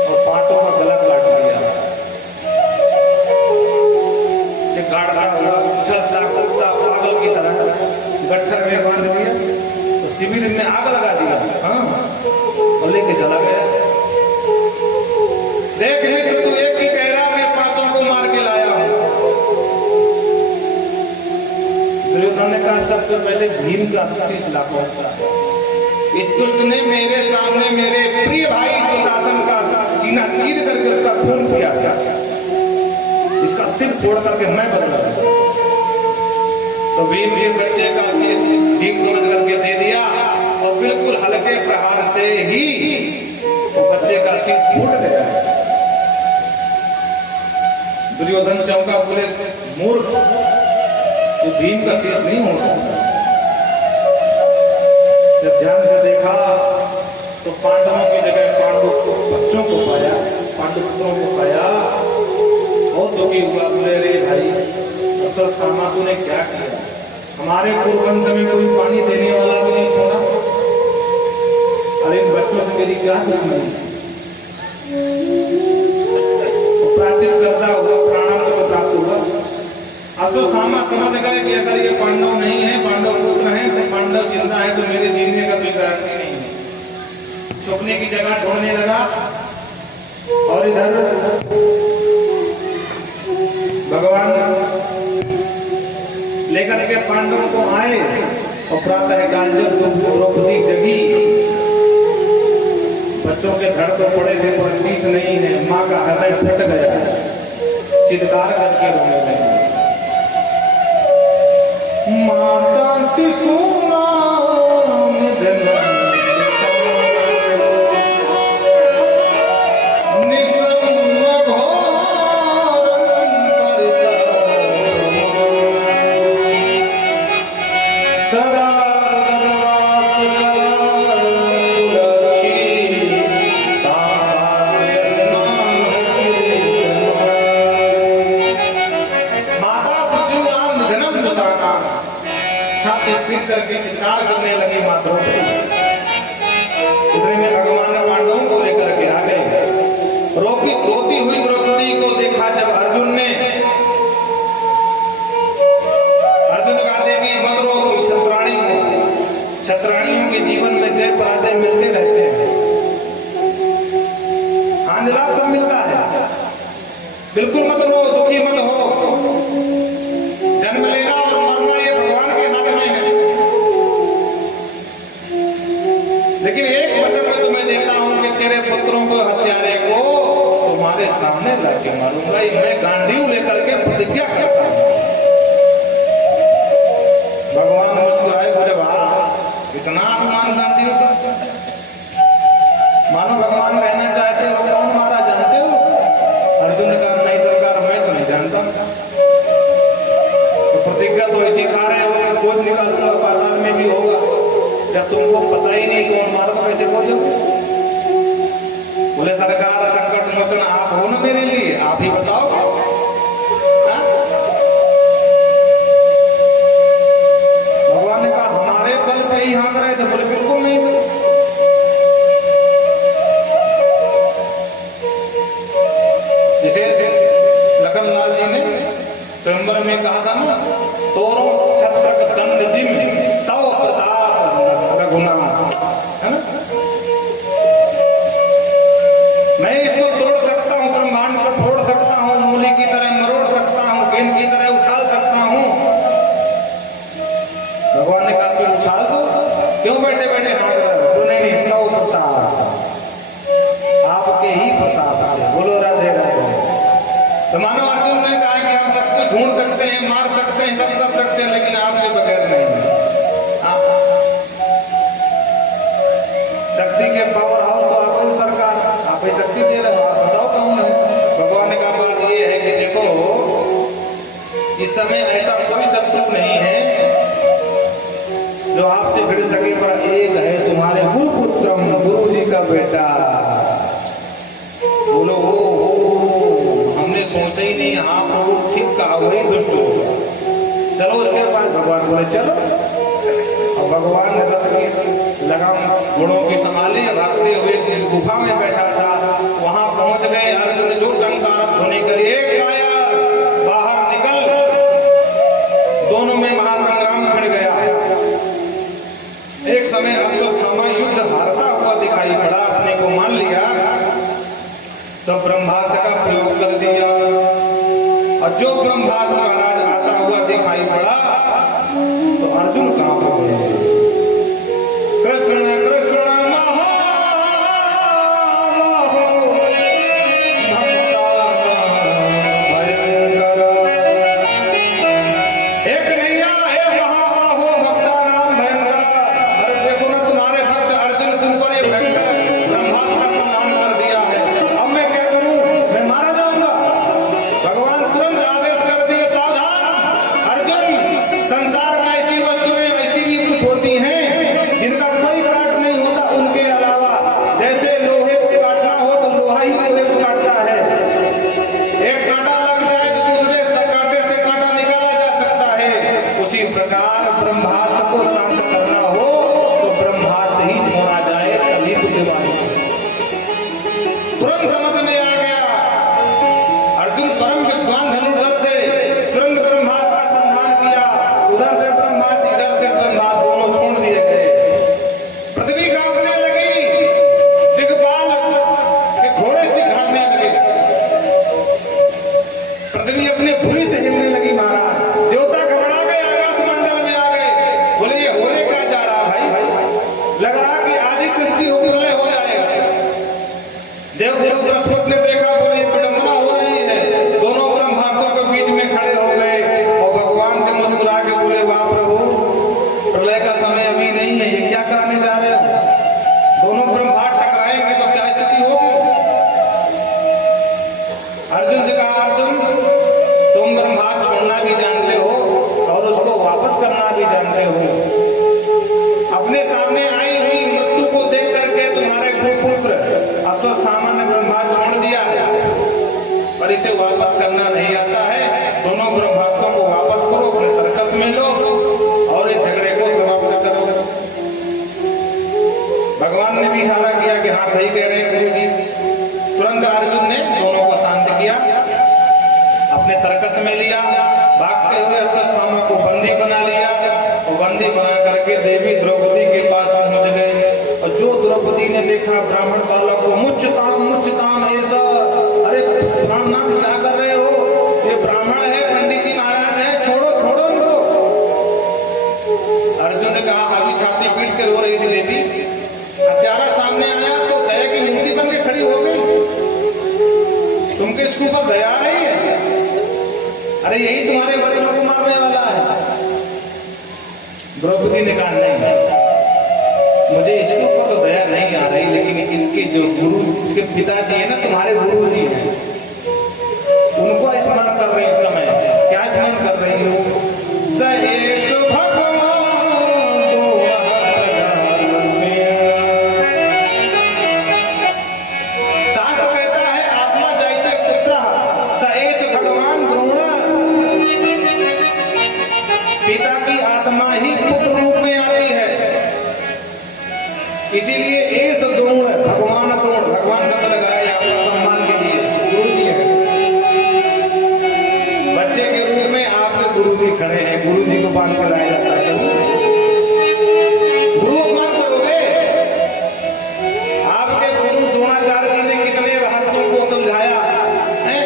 और पांडवों का गला काट दिया। उछलता कूदता पागल की तरह गट्ठर में बांध दिया, तो शिविर में आग लगा दिया। हाँ, और लेके चला गया। देख मित्र तू एक ही कह रहा मैं 5 को मार के लाया हूं। दुर्योधन ने कहा सबसे पहले भीम का शीश ला पहुंचा। इस दुष्ट ने मेरे सामने मेरे प्रिय भाई दुशासन का सीना चीर करके उसका खून पिया था, इसका सिर तोड़ करके मैं बदला। तो भीम के बच्चे का शीश भीम समझ करके दे दिया और बिल्कुल हल्के प्रहार से ही वो बच्चे का शीश फूट गया। दुर्योधन चौंका, बोले मूर्ख, ये भीम का शीश नहीं हो सकता। जब ध्यान से देखा तो पांडवों की जगह पांडु बच्चों को पाया, पांडु पुत्रों को पाया। बहुत दुखी हुआ, बोले रे भाई अश्वत्थामा तूने क्या किया? हमारे पूर्ववंश में कोई पानी देने वाला भी नहीं छोड़ा, अरे इन बच्चों से मेरी क्या दुश्मनी? प्राचित करता हुआ प्राणांत को प्राप्त हुआ। अश्वत्थामा समझ गए कि अगर ये पांडव नहीं है, पांडव पुत्र हैं, तो पांडव जिंदा है तो मेरे जीने का कोई गारंटी नहीं है। छुपने की जगह ढूंढने लगा और इधर भगवान लेकर के पांडवों को आए और प्रातः काल जब द्रौपदी जगी, बच्चों के धड़ तो पड़े थे पर शीश नहीं है, माँ का हृदय फट गया, चित्कार करके रोने लगी। माता शिशु निसंग घोर तिरस्कार करने लगी मां द्रौपदी। इतने में भगवान ने पांडवों को लेकर के आ गए। रोती हुई द्रौपदी को देखा जब अर्जुन ने, अर्जुन कहा देवी मत रो, तुम छत्राणी हो, छत्राणियों के जीवन में जय पराजय मिलते रहते हैं, हानि लाभ सब मिलता है, बिल्कुल मत रो, दुखी मत हो, जन्म लेना और मरना ये भगवान के हाथ में है। लेकिन एक वचन मैं तुम्हें देता हूं कि तेरे पुत्रों को, हत्यारे को तुम्हारे सामने लाके मारूंगा। मैं गांडीव लेकर के प्रतिज्ञा करता हूं। भगवान मुस्कुराए, बोले वाह इतना अपमान गांडीव का। मानो भगवान कहना चाहते हो कौन मारा जानते हो? अर्जुन का नहीं सरकार, मैं तो नहीं जानता। तो प्रतिज्ञा तो ऐसी खा रहे हो, खोज निकालूंगा, बाजार में भी होगा। जब तुमको पता ही नहीं कौन मारा तो कैसे खोजो? बोले सरकार संकट मोचन आप हो ना मेरे लिए, आप ही बताओ। भगवान ने कहा हमारे बल पे ही हाँक रहे थे। बोले बिल्कुल नहीं। जिसे लखनलाल जी ने स्वयंवर में कहा था ना, तोरो छत्रक दंड जिम तव प्रताप रघुना, है ना? मैं इसको तोड़ सकता हूं, ब्रह्मांड को फोड़ सकता हूं, मूली की तरह मरोड़ सकता हूं, गेंद की तरह उछाल सकता हूं। भगवान ने कहा तू उछाल दो, क्यों बैठे बैठे हाँक रहे हो? नहीं, तव प्रताप, आपके ही प्रताप से। बोलो राधे राधे। तो मानो अर्जुन ने कहा कि हम सबको ढूंढ सकते हैं, मार सकते हैं, सब कर सकते हैं, लेकिन आपके बगैर नहीं। शक्ति के पावर हाउस तो आप ही सरकार, आप ही शक्ति दे रहे हो, आप बताओ कौन है? भगवान ने कहा बात ये है कि देखो इस समय ऐसा कोई शत्रु नहीं है जो आपसे भिड़ सके, पर एक है तुम्हारे गुरुपुत्रम, गुरु जी का बेटा। बोलो हमने सोचा ही नहीं। हाँ प्रभु ठीक कहा, वही दुष्ट होगा। चलो उसके पास। भगवान बोले चलो। और भगवान ने रथ की लगाम घोड़ों की संभाली, भागते हुए जिस गुफा में बैठा था वहां पहुंच गए। अर्जुन ने जो टंकार होने कर एक काया बाहर निकल, दोनों में महासंग्राम छिड़ गया। एक समय अश्वत्थामा युद्ध हारता हुआ दिखाई पड़ा, अपने को मान लिया, तो ब्रह्मास्त्र का प्रयोग कर दिया। और जो ब्रह्मास्त्र महाराज आता हुआ दिखाई पड़ा तो अर्जुन कहां पर गए? कृष्ण कृष्ण इसे वापस करना नहीं आता है। दोनों ब्रह्मास्त्रों को वापस करो, अपने तर्कस में लो और इस झगड़े को समाप्त करो। प्राणनाथ क्या कर रहे हो, ये ब्राह्मण है, पंडित जी महाराज है, छोड़ो छोड़ो इनको। अर्जुन ने कहा, अभी छाती पीट के रो रही थी देवी, हत्यारा सामने आया तो दया की मूर्ति बन के खड़ी हो गई, तुमके इसके ऊपर दया आ रही है? अरे यही तुम्हारे बच्चों को मारने वाला है। द्रौपदी ने कहा, नहीं मुझे इसके ऊपर तो दया नहीं आ रही, लेकिन इसके जो गुरु, इसके पिताजी है ना, तुम्हारे गुरु जी हैं, उनको स्मरण कर रही इस समय। क्या स्मरण कर रही हो? सहेश भगवान शास्त्र कहता है, आत्मा जायते पुत्र सहेश भगवान द्रोण, पिता की आत्मा ही पुत्र रूप में आती है। इसीलिए एस द्रोण, भगवान द्रोण, भगवान शब्द लगाया यहाँ पर सम्मान के लिए, गुरु जी है। बच्चे के रूप में आपके गुरु जी खड़े हैं, गुरु जी को बांध कर लाया जाता है। गुरु अपमान करोगे? आपके गुरु द्रोणाचार्य जी ने कितने रहस्यों को समझाया है,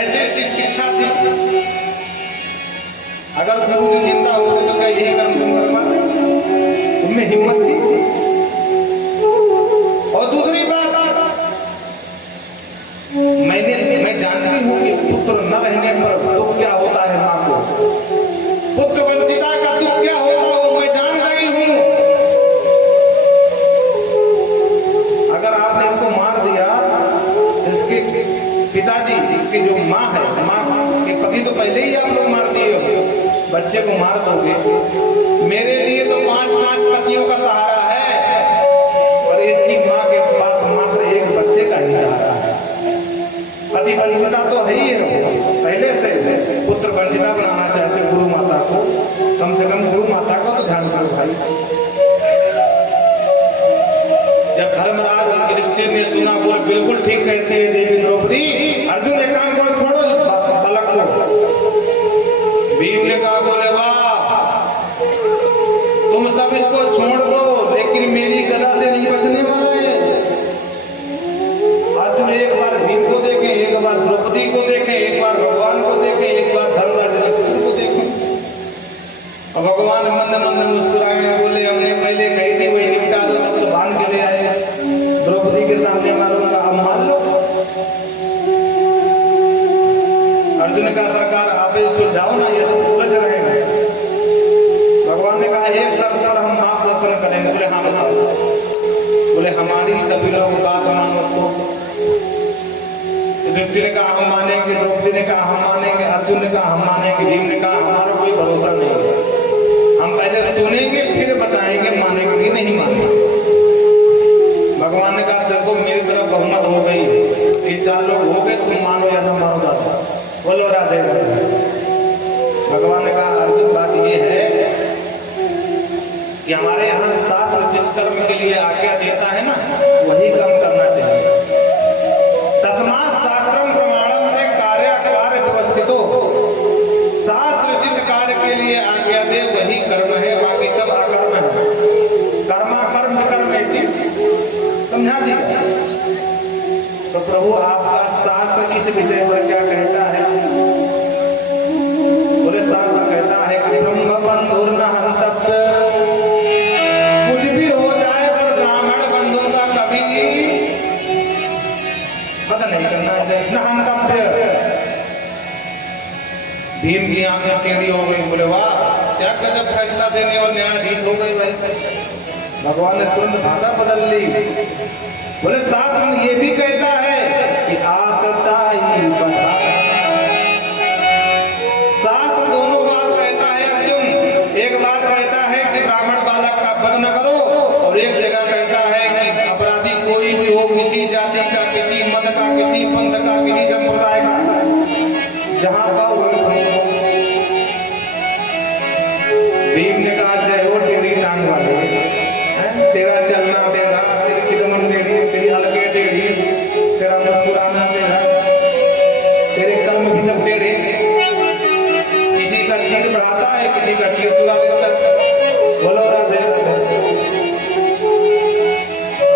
ऐसे शिक्षा दी। अगर गुरु जी जिंदा होते तो क्या यही कर्म तुम कर पाते? तुमने हिम्मत थी? और दूसरी बात, मैं जानती हूं कि पुत्र न रहने पर दुख क्या होता है मां को, पुत्र वंचिता का दुख क्या होता है वो मैं जान गई हूं। अगर आपने इसको मार दिया, इसके पिताजी, इसकी जो मां है, मां के पति तो पहले ही आप लोग मार दिए हो, बच्चे को मार दोगे। मेरे लिए तो 5-5 पतियों का सहारा है, पर इसकी मां के पास मात्र एक बच्चे का ही सहारा है। पति वंचिता तो है ही है, पहले से पुत्र वंचिता बनाना चाहते गुरु माता को, कम से कम गुरु माता का तो ध्यान करो भाई। जब धर्मराज युधिष्ठिर ने सुना, बोले बिल्कुल ठीक कहते हैं देवी द्रौपदी, अर्जुन एक काम करो, छोड़ो बालक को। भीम ने कहा, बोले वाह, तुम सब इसको छोड़ दो, लेकिन मेरी गदा से नहीं बचने वाला है। अर्जुन एक बार भीम को देखे, एक बार द्रौपदी को देखे, एक बार भगवान को देखे, एक बार धर्मराज को देखे। और भगवान मंद मंद मुस्कुराए, बोले हमने पहले कही थी वही निपटा दो, तब तो बांध के ले आए, द्रौपदी के सामने मारूंगा, अब मान लो। अर्जुन का सरकार आप सुलझाओ ना, ये तो उलझ रहे हैं। भगवान ने कहा, एक शर्त पर हम माफ दर्शन करेंगे। बोले हाँ बताओ। बोले हमारी सभी लोग बात मानो तो। युधिष्ठिर ने कहा हम मानेंगे, द्रौपदी ने कहा हम मानेंगे, अर्जुन ने कहा हम मानेंगे, भीम ने कहा हमारा कोई भरोसा नहीं है, हम पहले सुनेंगे फिर बताएंगे मानेंगे कि नहीं मानेंगे। भगवान ने कहा देखो मेरी तरफ बहुमत हो गई, 3-4 लोग हो गए, तुम मानो या तो मानो जाता। बोलो राधे राधे। भगवान ने कहा अर्जुन बात ये है कि हमारे यहाँ शास्त्र जिस कर्म के लिए आज्ञा देता है ना, वही कर्म करना चाहिए। तस्मात् शास्त्रम प्रमाणम से कार्य व्यवस्थितो, शास्त्र जिस कार्य के लिए आज्ञा दे वही कर्म है, बाकी सब अकर्म है। कर्मा कर्म कर्म समझा दिया। तो प्रभु आपका शास्त्र इस विषय पर क्या कहता है? बोले शास्त्र कहता है कि ब्रह्म बंधुर न हंतव्य, कुछ भी हो जाए पर ब्राह्मण बंधु का कभी पता नहीं करना चाहिए, न हंतव्य। भीम की आंखें टेढ़ी हो गई, बोले वाह क्या गजब फैसला देने और न्यायाधीश हो गई भाई। भगवान ने तुरंत भाषा बदल ली। बोले शास्त्र ये भी कहता है कि आतताई बता, शास्त्र दोनों बात कहता है अर्जुन। एक बात कहता है कि ब्राह्मण बालक का वध न करो, और एक जगह कहता है कि अपराधी कोई भी हो, किसी जाति का, किसी मत का, किसी पंथ का, किसी संप्रदाय का, जहां पाओ वहीं खड़ो। भीम ने कहा जय हो टेढ़ी टांग वाले, तेरा चलना टेढ़ा, तेरी चितमन टेढ़ी, तेरी हल्के टेढ़ी, तेरा मुस्कुराना टेढ़ा, तेरे कर्म भी सब टेढ़े। किसी का चीर बढ़ाता है, किसी का चीर चुरा देता है। बोलो राधे राधे।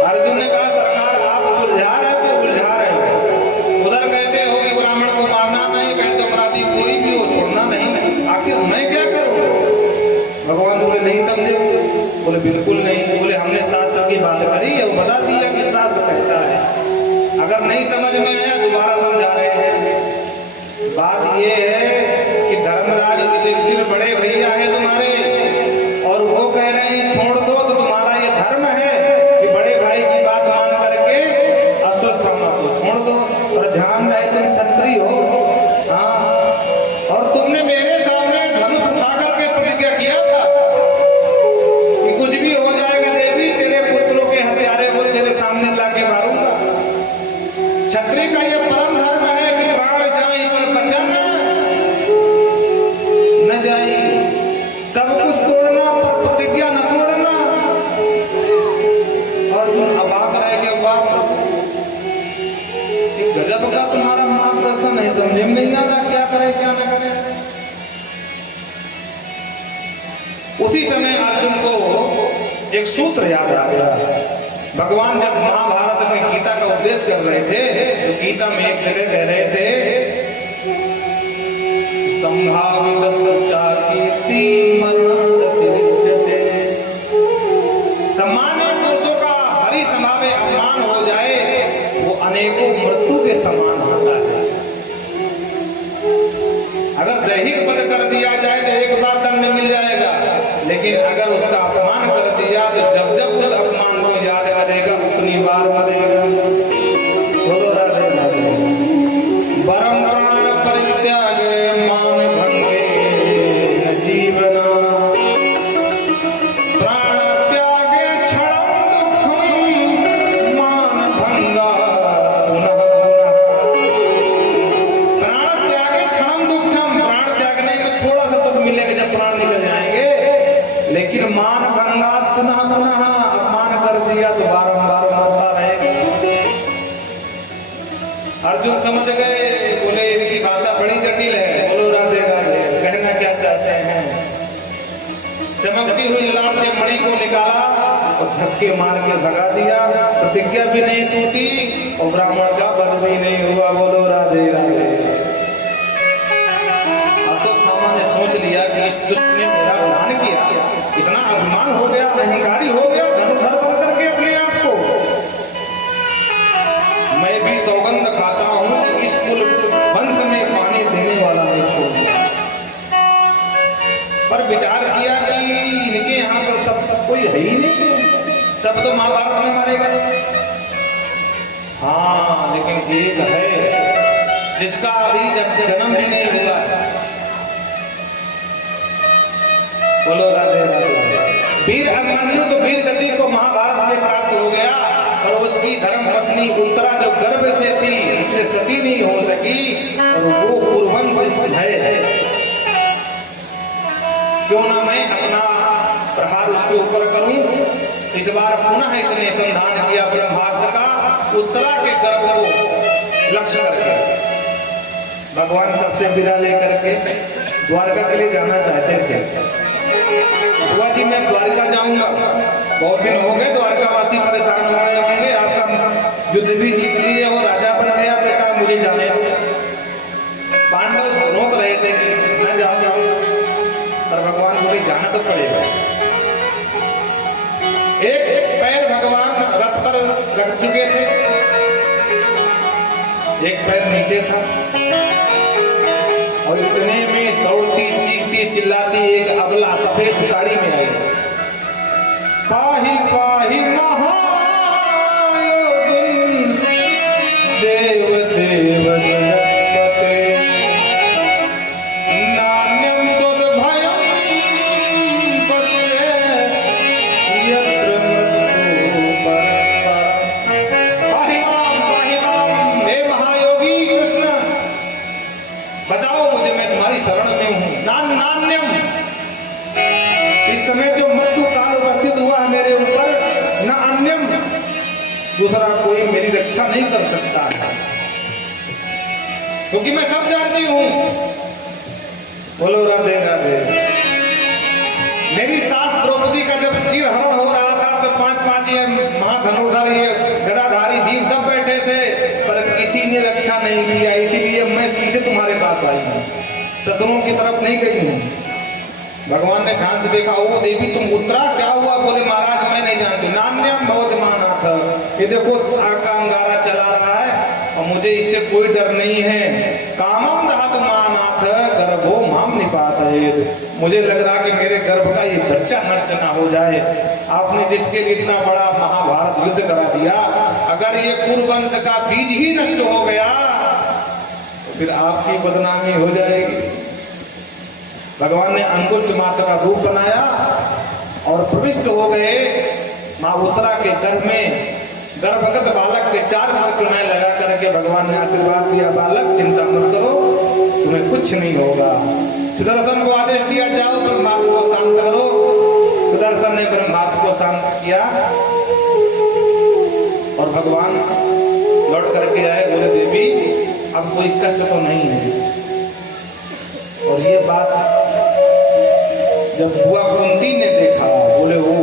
अर्जुन ने कहा सरकार आप उलझा रहे हो, उलझा रहे हो। उधर कहते हो कि एक सूत्र याद आ गया। भगवान जब महाभारत में गीता का उपदेश कर रहे थे तो गीता में एक जगह कह रहे थे संभावित सामान्य पुरुषों का हरि संभावे अपमान हो जाए वो अनेकों मृत्यु के समान होता है। अगर दैहिक वध कर दिया जाए तो एक बार दंड मिल जाएगा, लेकिन अगर उसका अपमान कर दिया तो जब जब उस अपमान को याद करेगा उतनी बार मरेगा। परम प्राण परित्याग मान भंगे न जीवन प्राण त्याग क्षणम दुखम मान भंगा पुनः प्राण त्याग क्षणम दुखम। प्राण त्यागने में थोड़ा सा दुख मिलेगा जब प्राण निकल जाएंगे, लेकिन मान भंगा पुनः पुनः अपमान कर दिया तो बारंबार मरता रहेगा। अर्जुन समझ गए, बोले इनकी भाषा बड़ी जटिल है। बोलो राधे राधे, कहना क्या चाहते हैं। चमकती हुई लाल से मणि को निकाला और धक्के मार के भगा दिया। प्रतिज्ञा भी नहीं टूटी और ब्राह्मण का वध भी नहीं हुआ। बोलो राधे राधे। अश्वत्थामा ने सोच लिया कि इस दुष्ट ने मेरा अपमान किया, इतना अभिमान हो गया, अहंकारी हो गया, धनुधर बन करके अपने आप को। मैं भी सौगंध खाता हूं कि इस कुल वंश में पानी देने वाला नहीं छोड़ूंगा। पर विचार किया कि इनके यहाँ पर सब कोई है ही नहीं, सब तो महाभारत में मारे गए। हाँ, लेकिन एक है जिसका अभी जन्म भी नहीं हुआ। बोलो राधे राधे। वीर अभिमन्यु को वीर गति को महाभारत में प्राप्त हो गया और उसकी धर्म पत्नी उत्तरा जो गर्भ से थी इसलिए सती नहीं हो सकी और वो पूर्ववंश है। क्यों ना मैं अपना प्रहार उसके ऊपर करूं। इस बार पुनः इसने संधान किया ब्रह्मास्त्र का उत्तरा के गर्भ को लक्ष्य करके। भगवान सबसे विदा लेकर के द्वारका के लिए जाना चाहते थे। बुआ जी मैं द्वारका जाऊंगा, बहुत दिन हो गए द्वारकावासी परेशान हो रहे होंगे, आपका युद्ध भी जीत लिए और राजा बन गया, बेटा मुझे जाने दो। पांडव रोक रहे थे कि मैं जाऊं, पर भगवान बोले जाना तो पड़ेगा। एक पैर भगवान रथ पर रख चुके थे, एक पैर नीचे था और इतने में दौड़ती चीखती चिल्लाती एक अबला सफेद साड़ी में आई। पाही पाही महायोगिन देव देव जगत्पते नान्यम तद्भयं पश्ये यत्र मृत्यु परस्पर। पाही माम हे महायोगी कृष्ण, बचाओ मुझे, मैं तुम्हारी शरण में हूं। नान्यम, इस समय जो मृत्यु काल उपस्थित हुआ है मेरे ऊपर, न अन्यम, दूसरा कोई मेरी रक्षा नहीं कर सकता है, क्योंकि मैं सब जानती हूं। बोलो राधे राधे। मेरी सास द्रौपदी का जब चीरहरण हो रहा था तो पांच ये महाधनुर्धर ये गदाधारी भीम सब बैठे थे, पर किसी ने रक्षा नहीं किया, इसीलिए मैं सीधे तुम्हारे पास आई हूं, शत्रुओं की तरफ नहीं गई हूं। भगवान ने ध्यान से देखा, वो देवी तुम उत्तरा, क्या हुआ? बोले महाराज मैं नहीं जानती। नान्यम भवति मानाथ, ये देखो आग का अंगारा चला रहा है और मुझे इससे कोई डर नहीं है। कामम धातु मानाथ गर्भो माम निपातयेत्, मुझे लग रहा कि मेरे गर्भ का ये बच्चा नष्ट ना हो जाए। आपने जिसके लिए इतना बड़ा महाभारत युद्ध करा दिया, अगर ये कुरुवंश का बीज ही नष्ट हो गया तो फिर आपकी बदनामी हो जाएगी। भगवान ने अंगुष्ठ मात्र का रूप बनाया और प्रविष्ट हो गए मां उत्तरा के गर्भ में। गर्भगत बालक के 4 मंत्र लगा करके भगवान ने आशीर्वाद दिया, बालक चिंता मत करो, तुम्हें कुछ नहीं होगा। सुदर्शन को आदेश दिया, जाओ ब्रह्मास्त्र को शांत करो। सुदर्शन ने ब्रह्मास्त्र को शांत किया और भगवान लौट करके आए, बोले देवी अब कोई कष्ट तो नहीं है। और ये बात जब बुआ कुंती ने देखा, बोले ओ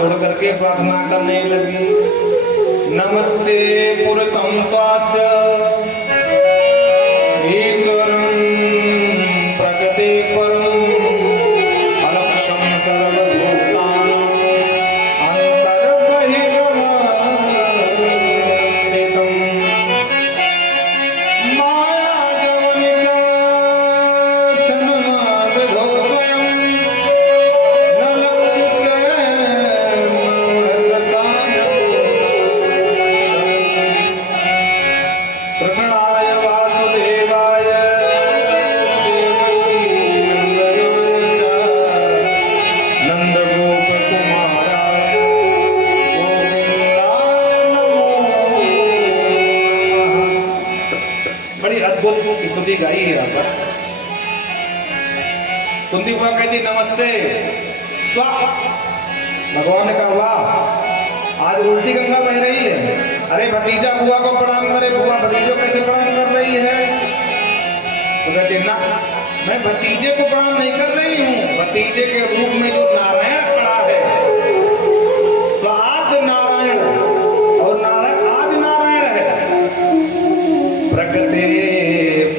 जोड़ करके प्रार्थना करने लगी। नमस्ते पुरुषं त्वास्य ईश्वरं प्रकृति परं अलक्ष्यं सर्वभूतानां अन्तर्बहिर्गमनितं मायाजवनिका क्षणमाविधोद्वयं न लक्ष्यसे कृष्णाय वासुदेवाय देवकी नंदनाय च नंदगोपकुमाराय गोविंदाय नमो नमः। बड़ी अद्भुत स्तुति गाई है यहाँ पर। कुंती बुआ कहती नमस्ते, वाह। भगवान ने कहा वाह, आज उल्टी गंगा बह रही है। अरे भतीजा बुआ को प्रणाम करे, बुआ भतीजों कैसे प्रणाम कर रही है? तो कहते ना, मैं भतीजे को प्रणाम नहीं कर रही हूँ, भतीजे के रूप में जो नारायण खड़ा है, तो आदि नारायण और नारायण आदि नारायण है। प्रकृति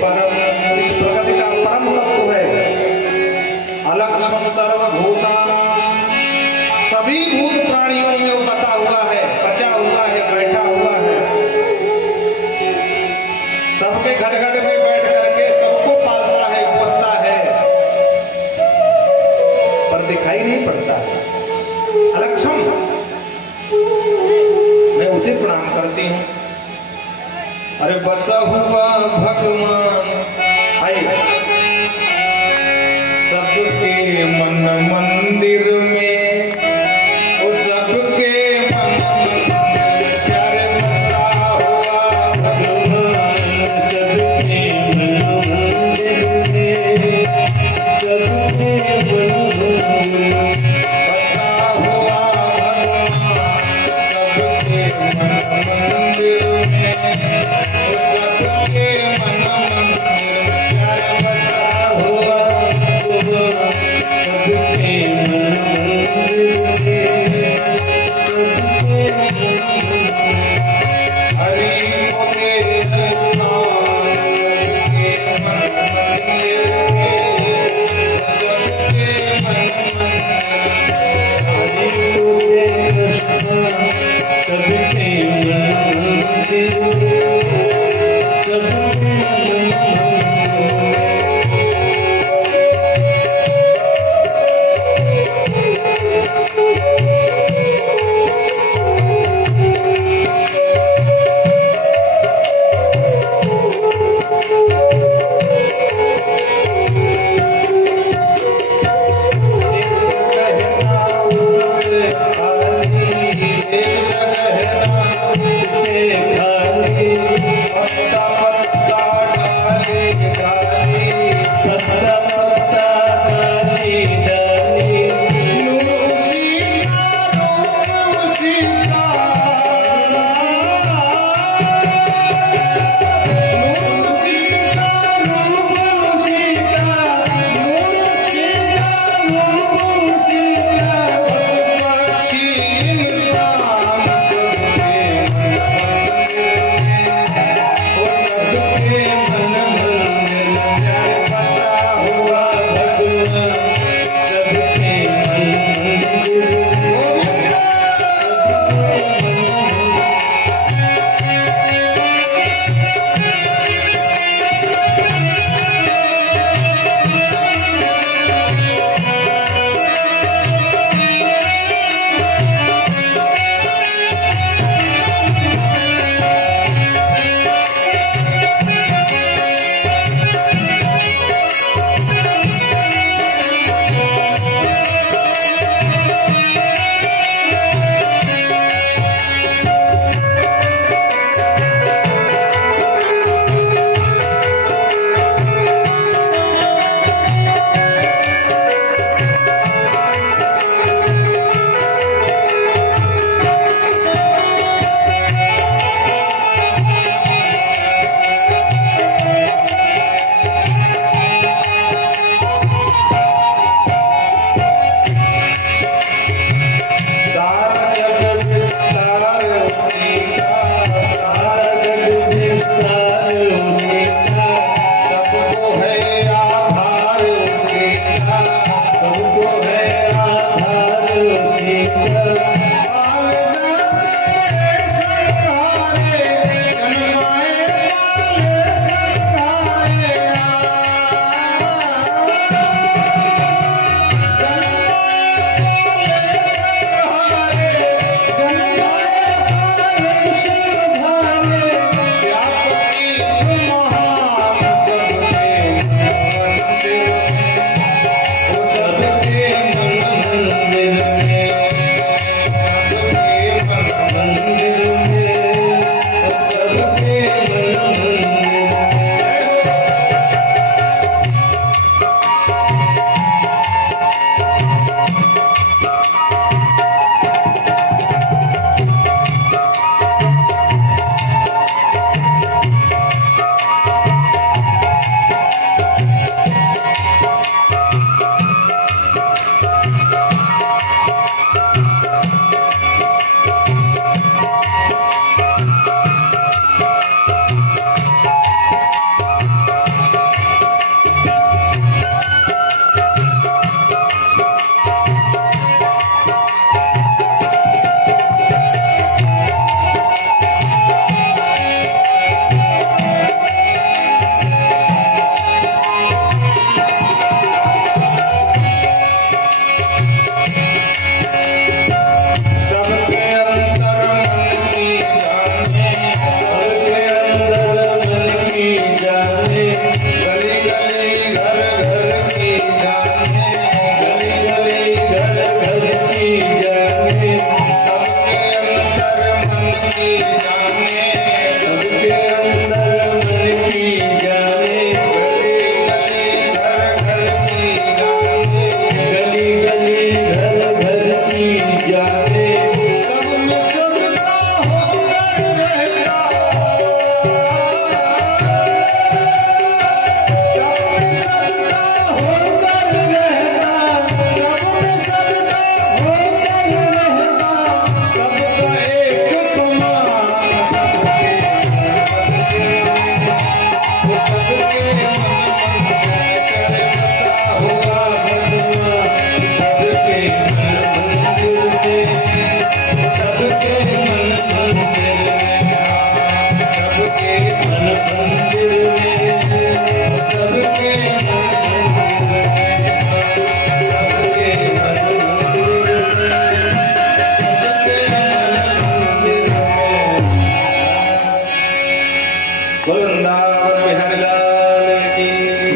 परम, इस प्रकृति का परम तत्व है। अलक्ष्मण सर्वभूतानां, सभी भूत प्राणियों में वो बसा हुआ है, बचा हुआ है, बैठा हुआ है। सबके घर घर में बैठ करके सबको पालता है, पोसता है, पर दिखाई नहीं पड़ता है। अलक्ष्म, मैं उसे प्रणाम करती हूँ। अरे बसा हुआ भगवान